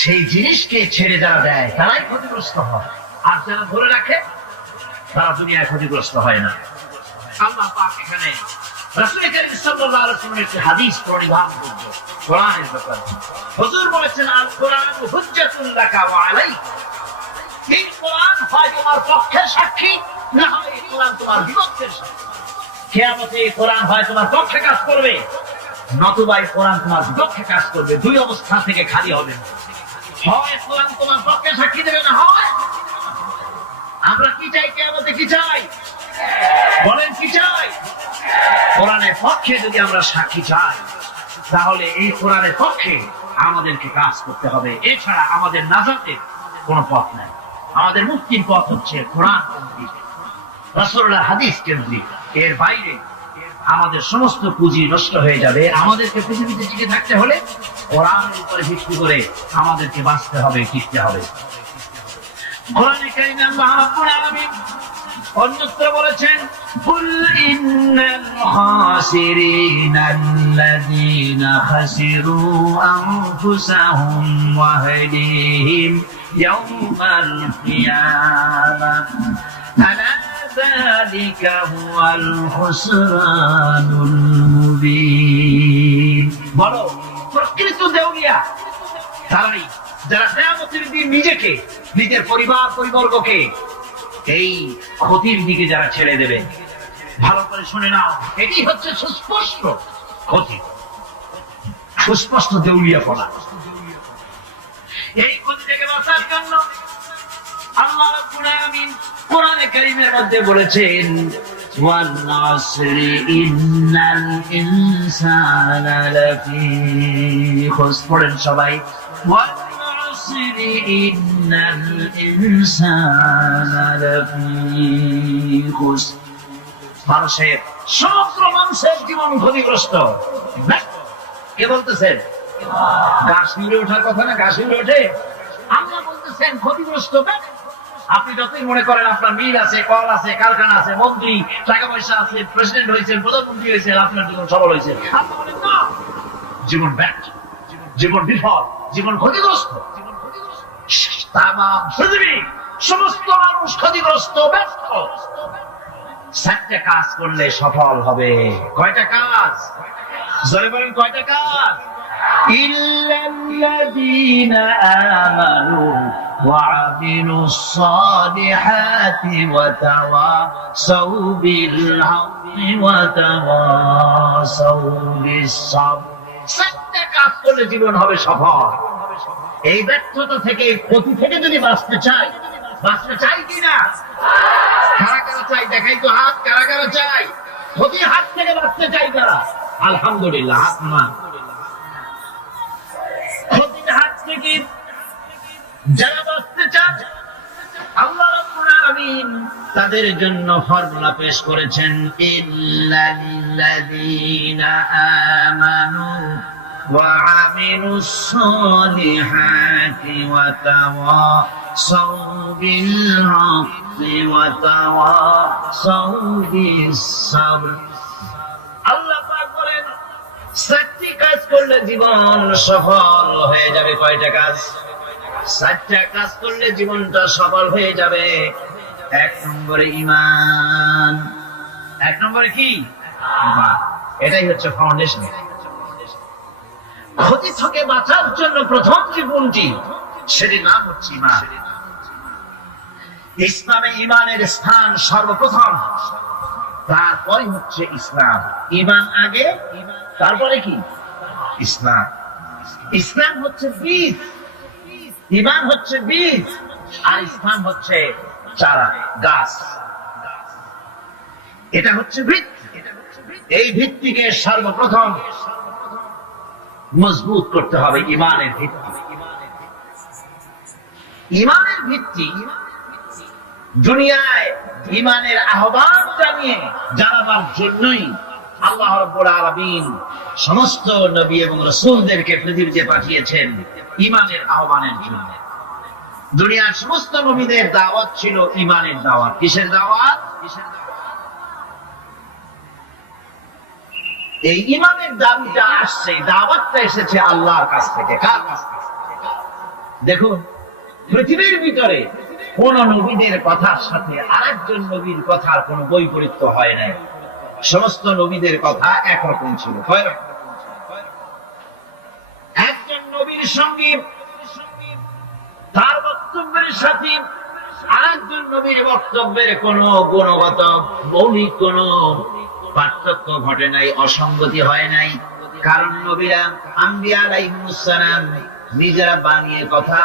সেই জিনিসকে ছেড়ে যারা দেয় তারাই ক্ষতিগ্রস্ত হয়, আর যারা ধরে রাখে তারা দুনিয়ায় ক্ষতিগ্রস্ত হয় না। আল্লাহ পাক এখানে রাসূল কারীম সাল্লাল্লাহু আলাইহি ওয়াসাল্লামের একটি হাদিস প্রণিধান করলো কোরআনের ব্যাপারে। হুজুর বলেছেন, আল কোরআন হুজ্জাতুল লাকা ওয়া আলাইকা। এই কোরআন হয় তোমার পক্ষের সাক্ষী, না হয় এই কোরআন তোমার বিপক্ষের সাক্ষী। কিয়ামতে এই কোরআন হয় তোমার পক্ষে কাজ করবে, নতুবা এই কোরআন তোমার বিপক্ষে কাজ করবে। দুই অবস্থা থেকে খালি হবে না, হয় কোরআন তোমার পক্ষে সাক্ষী দেবে, না হয়। আমরা কি চাই? কিয়ামতে কি চাই? বলেন কি চাই? কোরআনের পক্ষে যদি আমরা সাক্ষী চাই, তাহলে এই কোরআনের পক্ষে আমাদেরকে কাজ করতে হবে। এছাড়া আমাদের নাজাতের কোনো পথ নেই। আমাদের মুক্তির পথ হচ্ছে কোরআন কেন্দ্রিক, রাসূলুল্লাহর হাদিস কেন্দ্রিক। এর বাইরে আমাদের সমস্ত পুঁজি নষ্ট হয়ে যাবে। আমাদেরকে পৃথিবীতে টিকে থাকতে হলে কোরআনের উপরে ভিত্তি করে আমাদেরকে বাঁচতে হবে, টিকতে হবে। কোরআনে কারীমে আল্লাহ রাব্বুল আলামিন অন্যত্র বলেছেন, কুল ইন্নাল খাসিরিনাল্লাযীনা খাসিরু আনফুসাহুম ওয়া আহলিহিম ইয়াওমাল কিয়ামাহ আলা যালিকা হুয়াল খুসরানুল মুবিন। বলো, প্রকৃত দেউলিয়া তারাই যারা কিয়ামতের দিন নিজেকে, নিজের পরিবার পরিবর্গকে এই ক্ষতির দিকে যারা ছেড়ে দেবে। ভালো করে শুনে নাও, এটি হচ্ছে সুস্পষ্ট ক্ষতি, সুস্পষ্ট দেউলিয়াপনা। এই ক্ষতি থেকে বাঁচার জন্য আল্লাহ রাব্বুল আলামিন কোরআনে কারীমের মধ্যে বলেছেন, ওয়াল আসরি ইন্নাল ইনসানা লাফি খুসর। পড়েন সবাই, ওয়াল আসরি ইন্নাল ইনসানা লাফি খুসর। মানুষের, সমগ্র মানুষের জীবন ক্ষতিগ্রস্ত। কে বলতেছেন? গাছ উড়ে ওঠার কথা না, গাছ উড়ে ওঠে। আল্লাহ বলতেছেন ক্ষতিগ্রস্ত। আপনি যতই মনে করেন আপনার মিল আছে, কল আছে, কারখানা আছে, মন্ত্রী, টাকা পয়সা আছে, প্রেসিডেন্ট হয়েছেন, প্রধানমন্ত্রী হয়েছেন, আপনার জীবন সফল হয়েছে, আপনি বলেন না, জীবন ব্যর্থ, জীবন বিফল, জীবন ক্ষতিগ্রস্ত। তামাম পৃথিবী সমস্ত মানুষ ক্ষতিগ্রস্ত, ব্যর্থ। চারটা কাজ করলে সফল হবে। কয়টা কাজ? জোরে বলেন, কয়টা কাজ? ইল্লাল্লাযীনা আমানু ওয়া আমিলুস সালিহাতি ওয়া তাওয়াসাউ বিল হাক্কি ওয়া তাওয়াসাউ বিস সাবর। চারটা কাজ করলে জীবন হবে সফল। এই ব্যর্থতা থেকে, ক্ষতি থেকে যদি বাঁচতে চাই কিনা? কারা কারা চাই? দেখাই তো হাত। কারা কারা চাই? ক্ষতির হাত থেকে বাঁচতে চাই কারা? আলহামদুলিল্লাহ, হাত নামান। ক্ষতির হাত থেকে যারা বাঁচতে চান, আল্লাহ রাব্বুল আলামিন তাদের জন্য ফর্মুলা পেশ করেছেন, ইল্লাল্লাযীনা আমানু ওয়া আমিলুস সলিহাতি ওয়া তাওয়াসাউ বিল হাক্কি ওয়া তাওয়াসাউ বিস সাবর। আল্লাহ পাক বলেন, 7টি কাজ করলে জীবন সফল হয়ে যাবে। কয়টা কাজ? 7টা কাজ করলে জীবনটা সফল হয়ে যাবে। 1 নম্বরে ঈমান। 1 নম্বরে কি? ঈমান। এটাই হচ্ছে ফাউন্ডেশন। ক্ষতি থেকে বাঁচার জন্য প্রথম যে গুণটি, সেটির নাম হচ্ছে ঈমান। ইসলামে ঈমানের স্থান সর্বপ্রথম, তারপরে হচ্ছে ইসলাম। ঈমান আগে, তারপরে কি? ইসলাম। ইসলাম হচ্ছে বীজ, ঈমান হচ্ছে বীজ, আর ইসলাম হচ্ছে চারা, গাছ। এটা হচ্ছে ভিত্তি। এই ভিত্তিকে সর্বপ্রথম মজবুত করতে হবে। ঈমানের ভিত্তি, ঈমানের ভিত্তি দুনিয়ায় ঈমানের আহ্বান জানিয়ে জানাবার জন্যই আল্লাহ রাব্বুল আলামিন সমস্ত নবী এবং রাসূলদেরকে পৃথিবীতে পাঠিয়েছেন ঈমানের আহ্বানের জন্য। দুনিয়ার সমস্ত নবীদের দাওয়াত ছিল ঈমানের দাওয়াত। কিসের দাওয়াত? এই ঈমানের দাবিটা আসছে, দাওয়াতটা এসেছে আল্লাহর কাছ থেকে। কার কাছ থেকে? দেখুন, পৃথিবীর ভিতরে কোন নবীদের কথার সাথে আরেকজন নবীর কথার কোন বৈপরীত্য হয় নাই। সমস্ত নবীদের কথা একরকম ছিল। একজন নবীর সঙ্গে তার বক্তব্যের সাথে আরেকজন নবীর বক্তব্যের কোন গুণগত মৌলিক কোন পার্থক্য ঘটে নাই, অসঙ্গতি হয় নাই। কারণ নবীরা আম্বিয়া আলাইহিমুস সালাম নিজেরা বানিয়ে কথা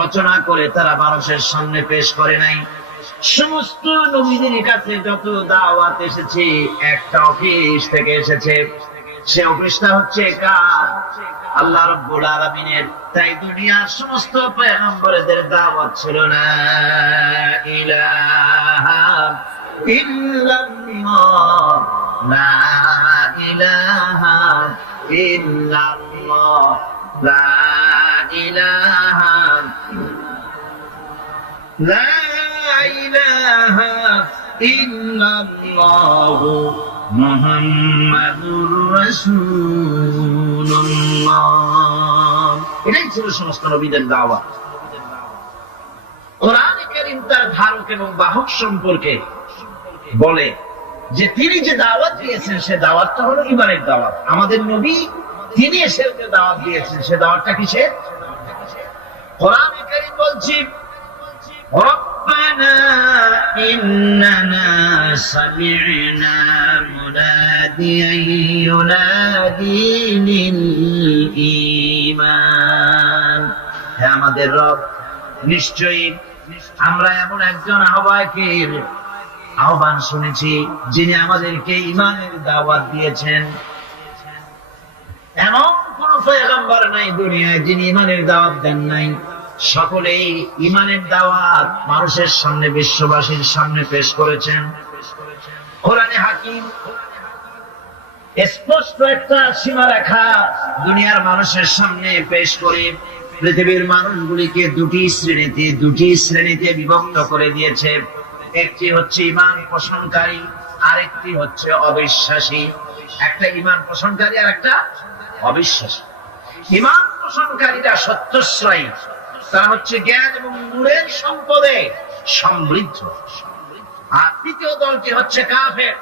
রচনা করে তারা মানুষের সামনে পেশ করে নাই। সমস্ত নবীদের কাছে যত দাওয়াত এসেছে, একটা অফিস থেকে এসেছে। সে অফিসটা হচ্ছে কার? আল্লাহ রাব্বুল আলামিনের। তাই দুনিয়ার সমস্ত পয়গম্বরদের দাওয়াত ছিল না ইলাহা ইল্লাল্লাহ, লা ইলাহা ইল্লাল্লাহ, লা ইলাহা লা ইলাহা ইল্লাল্লাহ মুহাম্মাদুর রাসূলুল্লাহ। এটাই ছিল সমস্ত নবীদের দাওয়াত। কোরআনে কারীম তার ধারক এবং বাহক সম্পর্কে বলে যে তিনি যে দাওয়াত দিয়েছেন সে দাওয়াতটা হলো ঈমানের দাওয়াত। আমাদের নবী তিনি এসে যে দাওয়াত দিয়েছেন সে দাওয়াতটা কিসের? কোরআনে কারীম বলছে, ربنا إننا سمعنا مناديا ينادي للإيمان। হে আমাদের রব, নিশ্চয়ই আমরা এমন একজন আহ্বায়কের আহ্বান শুনেছি যিনি আমাদেরকে ঈমানের দাওয়াত দিয়েছেন। এমন কোন পয়গম্বর নাই দুনিয়ায় যিনি ঈমানের দাওয়াত দেন নাই। সকলেই ঈমানের দাওয়াত মানুষের সামনে, বিশ্ববাসীর সামনে পেশ করেছেন। কোরআনে হাকিম স্পষ্ট একটা সীমারেখা দুনিয়ার মানুষের সামনে পেশ করে পৃথিবীর মানুষগুলিকে দুটি শ্রেণীতে বিভক্ত করে দিয়েছে। একটি হচ্ছে ঈমান পোষণকারী, আরেকটি হচ্ছে অবিশ্বাসী। একটা ঈমান পোষণকারী আর একটা অবিশ্বাসী। ঈমান পোষণকারীরা সত্যশ্রয়ী, তারা হচ্ছে জ্ঞান এবং নূরের সম্পদে সমৃদ্ধ। আর দ্বিতীয় দলটি হচ্ছে কাফের,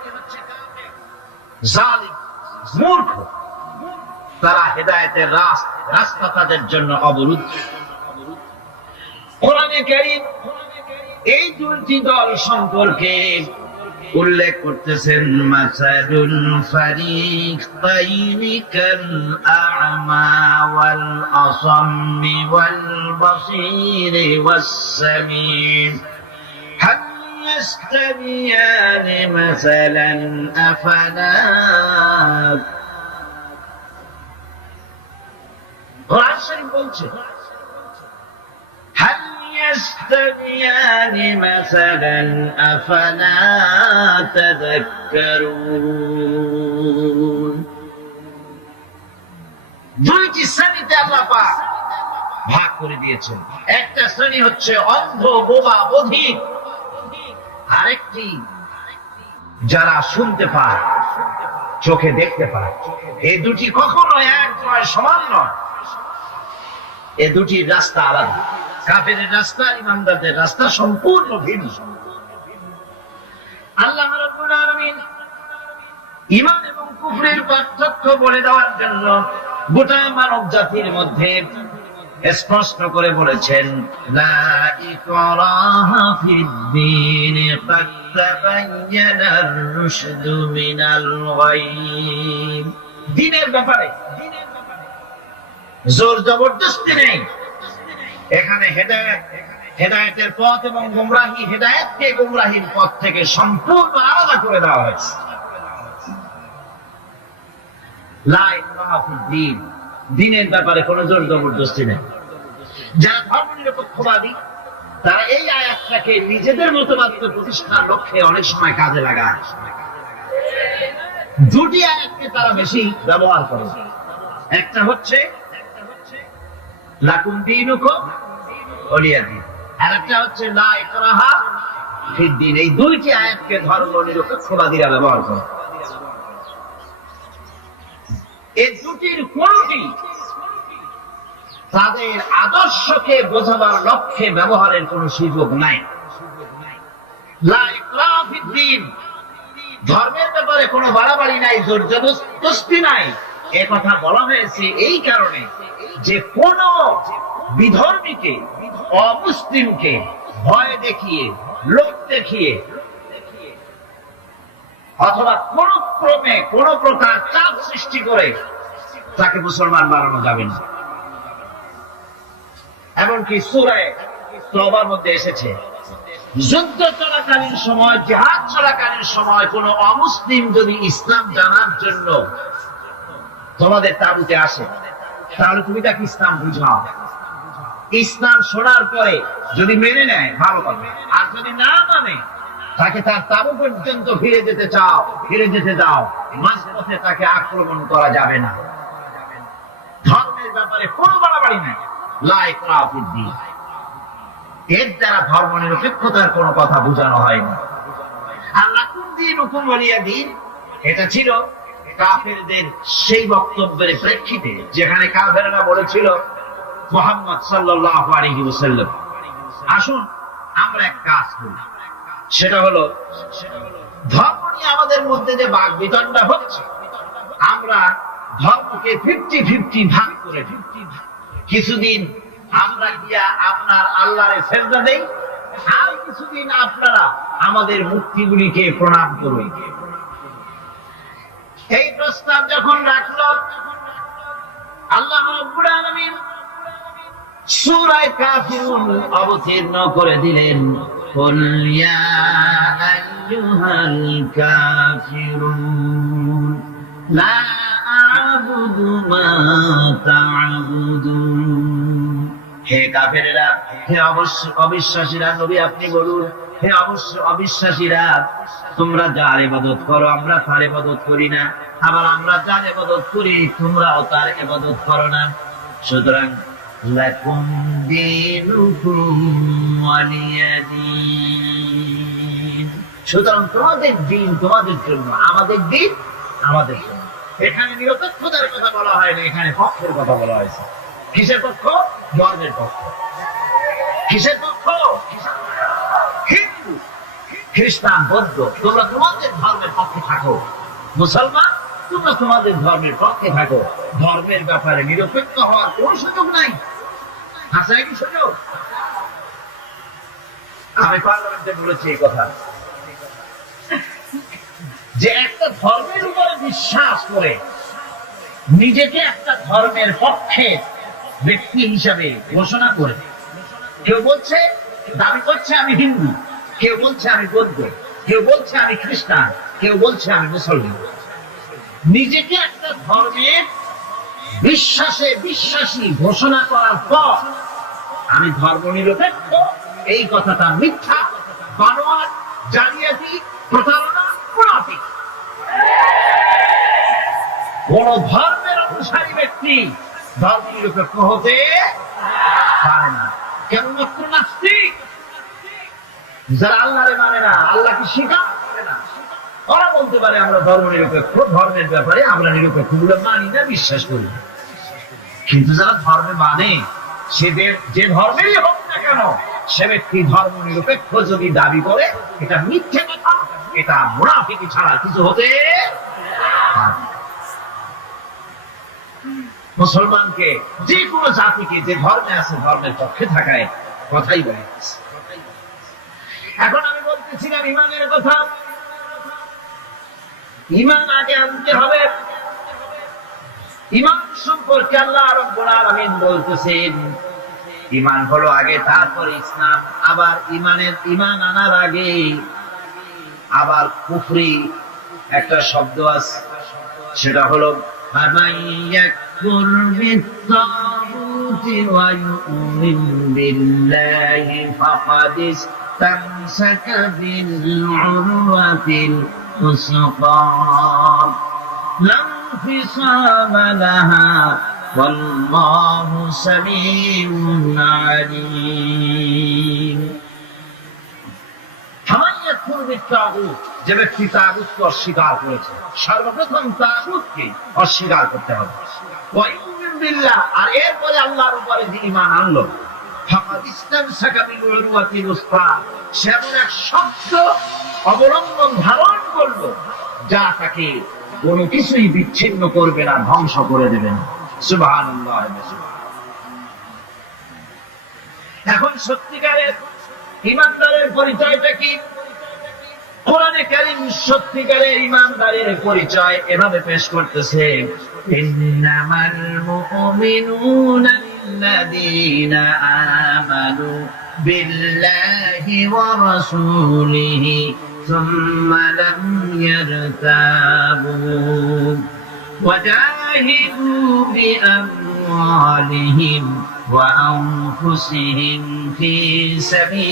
জালিম, মূর্খ। তারা হেদায়েতের রাস্তা তাদের জন্য অবরুদ্ধ। কোরআনে কারীম এই দুটি দল সম্পর্কে উল্লেখ করতেছেন, মাসালুল ফারিকাইনি কাল আ'মা ওয়াল আসাম্মি ওয়াল বাসীরি ওয়াস সামীম হাল ইয়াস্তাবিয়ানি মাসালান আফালা। কোরআন শরীফ বলছে, হাল يستويان مثلا أفلا تذكرون দুইটি শ্রেণীতে আল্লাহ পাক ভাগ করে দিয়েছেন। একটা শ্রেণী হচ্ছে অন্ধ, বোবা, বধির। আরেকটি যারা শুনতে পায়, চোখে দেখতে পায়। এই দুটি কখনো এক নয়, সমান নয়। এই দুটির রাস্তা আলাদা। কাফেরের রাস্তা, ইমানদারদের রাস্তা সম্পূর্ণ ভিন্ন। আল্লাহ রাব্বুল আলামিন ঈমান এবং কুফরের পার্থক্য বলে দেওয়ার জন্য গোটা মানব জাতির মধ্যে স্পষ্ট করে বলেছেন, লা ইকরাহা ফিদ-দীন ক্বাদ তাবায়্যানার রুশদু মিনাল গাই। দ্বীনের ব্যাপারে জোর জবরদস্তি নেই। এখানে হেদায়েতের পথ এবং গোমরাহি, হেদায়েতকে গোমরাহির পথ থেকে সম্পূর্ণ আলাদা করে দেওয়া হয়েছে। লা ইকরাহা ফিদ-দীন, দ্বীনের ব্যাপারে কোনো জোর জবরদস্তি নেই। যারা ধর্মনিরপেক্ষবাদী তারা এই আয়াতটাকে নিজেদের মতবাদকে প্রতিষ্ঠার লক্ষ্যে অনেক সময় কাজে লাগায়। দুটি আয়াতকে তারা বেশি ব্যবহার করে। একটা হচ্ছে লাকুম দীনুকুম ওয়ালিয়া দীন, আর একটা হচ্ছে লা ইকরাহা ফিদ-দীন। এই দুইটি আয়াতকে ধর্মনিরপেক্ষবাদীরা ব্যবহার করে। এই দুটির কোনটি তাদের আদর্শকে বোঝাবার লক্ষ্যে ব্যবহারের কোন সুযোগ নাই। লা ইকরাহা ফিদ-দীন, ধর্মের ব্যাপারে কোনো বাড়াবাড়ি নাই, জোর জবরদস্তি নাই। এ কথা বলা হয়েছে এই কারণে যে কোন বিধর্মীকে, অমুসলিমকে ভয় দেখিয়ে, লোক দেখিয়ে অথবা কোন ক্রমে কোন প্রকার চাপ সৃষ্টি করে তাকে মুসলমান বানানো যাবে না। এমনকি সূরা তওবার মধ্যে এসেছে, যুদ্ধ চলাকালীন সময়, জিহাদ চলাকালীন সময় কোন অমুসলিম যদি ইসলাম জানার জন্য তোমাদের তাঁবুতে আসে, তাহলে তুমি তাকে ইসলাম বুঝাও। ইসলাম শোনার পরে যদি মেনে নেয় ভালো কথা, আর যদি না মানে তাকে তার তাঁবু পর্যন্ত ফিরে যেতে দাও। মাঝপথে তাকে আক্রমণ করা যাবে না। ধর্মের ব্যাপারে কোনো বাড়াবাড়ি নেই। লা ইকরাহা ফিদ-দীন, এর দ্বারা ধর্ম নিরপেক্ষতার কোনো কথা বোঝানো হয়নি। আর লাকুম দীনুকুম ওয়ালিয়া দীন, এটা ছিল কাফেরদের সেই বক্তব্যের প্রেক্ষিতে যেখানে কাফেররা বলেছিল মুহাম্মদ সাল্লাল্লাহু আলাইহি ওয়াসাল্লাম, আসুন আমরা এক কাজ করি, সেটা হলো ধর্ম নিয়ে আমাদের মধ্যে যে বাক বিতণ্ডা হচ্ছে, আমরা ধর্মকে 50-50 ভাগ করে দিই। কিছুদিন আমরা গিয়া আপনার আল্লাহরে সেজদা দেই, আর কিছুদিন আপনারা আমাদের মূর্তিগুলিকে প্রণাম করুন। এই প্রস্তাব যখন রাখলো, আল্লাহ রাব্বুল আলামিন সূরা কাফিরুন অবতীর্ণ করে দিলেন, কুল ইয়া আইয়ুহাল কাফিরুন লা আ'বুদু মা তা'বুদুন। হে কাফেরেরা, হে অবিশ্বাসীরা, নবী আপনি বলুন, হে অবিশ্বাসীরা, তোমরা যার ইবাদত করো আমরা তার ইবাদত করি না, আবার আমরা যার ইবাদত করি তোমরাও তার ইবাদত করো না। সুতরাং লাকুম দীনুকুম ওয়ালিয়া দীন, সুতরাং তোমাদের দিন তোমাদের জন্য, আমাদের দিন আমাদের জন্য। এখানে নিরপেক্ষতার কথা বলা হয় না, এখানে পক্ষের কথা বলা হয়েছে। কিসের পক্ষ? ধর্মের পক্ষ। কিসের পক্ষ? হিন্দু, খ্রিস্টান, বৌদ্ধ, তোমরা তোমাদের ধর্মের পক্ষে থাকো। মুসলমান, তোমরা তোমাদের ধর্মের পক্ষে থাকো। ধর্মের ব্যাপারে নিরপেক্ষ হওয়ার কোন সুযোগ নাই। আছে কি সুযোগ? আমি পার্লামেন্টে বলেছি এই কথা, যে একটা ধর্মের উপরে বিশ্বাস করে নিজেকে একটা ধর্মের পক্ষে ব্যক্তি হিসাবে ঘোষণা করে, কেউ বলছে, দাবি করছে আমি হিন্দু, কেউ বলছে আমি বৌদ্ধ, কেউ বলছে আমি খ্রিস্টান, কেউ বলছে আমি মুসলমান। নিজেকে একটা ধর্মের বিশ্বাসী ঘোষণা করার পর আমি ধর্ম নিরপেক্ষ, এই কথাটা মিথ্যা, বানোয়াট, জালিয়াতি, প্রতারণা, মুনাফিক। কোন ধর্মের অনুসারী ব্যক্তি ধর্ম নিরপেক্ষ হতে পারে না। কেবলমাত্র নাস্তিক, যারা আল্লাহরে মানে না, আল্লাহকে স্বীকার করে না, ওরা বলতে পারে আমরা ধর্ম নিরপেক্ষ, ধর্মের ব্যাপারে আমরা নিরপেক্ষ বলে মানি না, বিশ্বাস করি না। কিন্তু যারা ধর্মে মানে, সে যে ধর্মেরই হোক না কেন, সে ব্যক্তি ধর্ম নিরপেক্ষ যদি দাবি করে, এটা মিথ্যে কথা, এটা মুনাফিকি ছাড়া কিছু হতে পারে না। মুসলমানকে, যে কোনো জাতিকে যে ধর্মে আছে ধর্মের পক্ষে থাকায় কথাই বলে। এখন আমি বলতেছিলাম ইমানের কথা। ইমান আগে আনতে হবে। ইমান সম্পর্কে আল্লাহ রাব্বুল আলামিন বলতেছেন, ইমান হলো আগে, তারপর ইসলাম। আবার ইমান আনার আগে আবার কুফরি একটা শব্দ আছে, সেটা হলো ফামান ইয়াকফুর বিত-তাগুতি ওয়া ইউমিন বিল্লাহি ফাকাদ ইসতামসাকা বিল-উরওয়াতিল উসকা লা ইনফিসামা লাহা ওয়াল্লাহু সামিউন আলীম। যে ব্যক্তি তাগুতকে অস্বীকার করেছে, সর্বপ্রথম তাগুতকে অস্বীকার করতে হবে। ওয়া ইউমিন বিল্লাহ, আর এরপরে আল্লাহর উপরে যে ঈমান আনলো, ফাকাদ ইসতামসাকা বিল উরওয়াতিল উসকা, সে এমন এক শক্ত অবলম্বন ধারণ করলো যা তাকে কোনো কিছুই বিচ্ছিন্ন করবে না, ধ্বংস করে দেবে না। সুবহানাল্লাহ। এখন সত্যিকারের ঈমানদারের পরিচয়টা কি? কোরআনে কারীম সত্যিকারের ঈমানদারের পরিচয় এভাবে পেশ করতেছে, ইন্নামাল মুমিনুনা আল্লাযীনা আমানু বিল্লাহি ওয়া রাসূলিহি সুম্মা লাম ইয়ারতাবু ওয়া জাহিদু বিআমওয়ালিহিম ওয়া আনফুসিহিম ফি সাবিল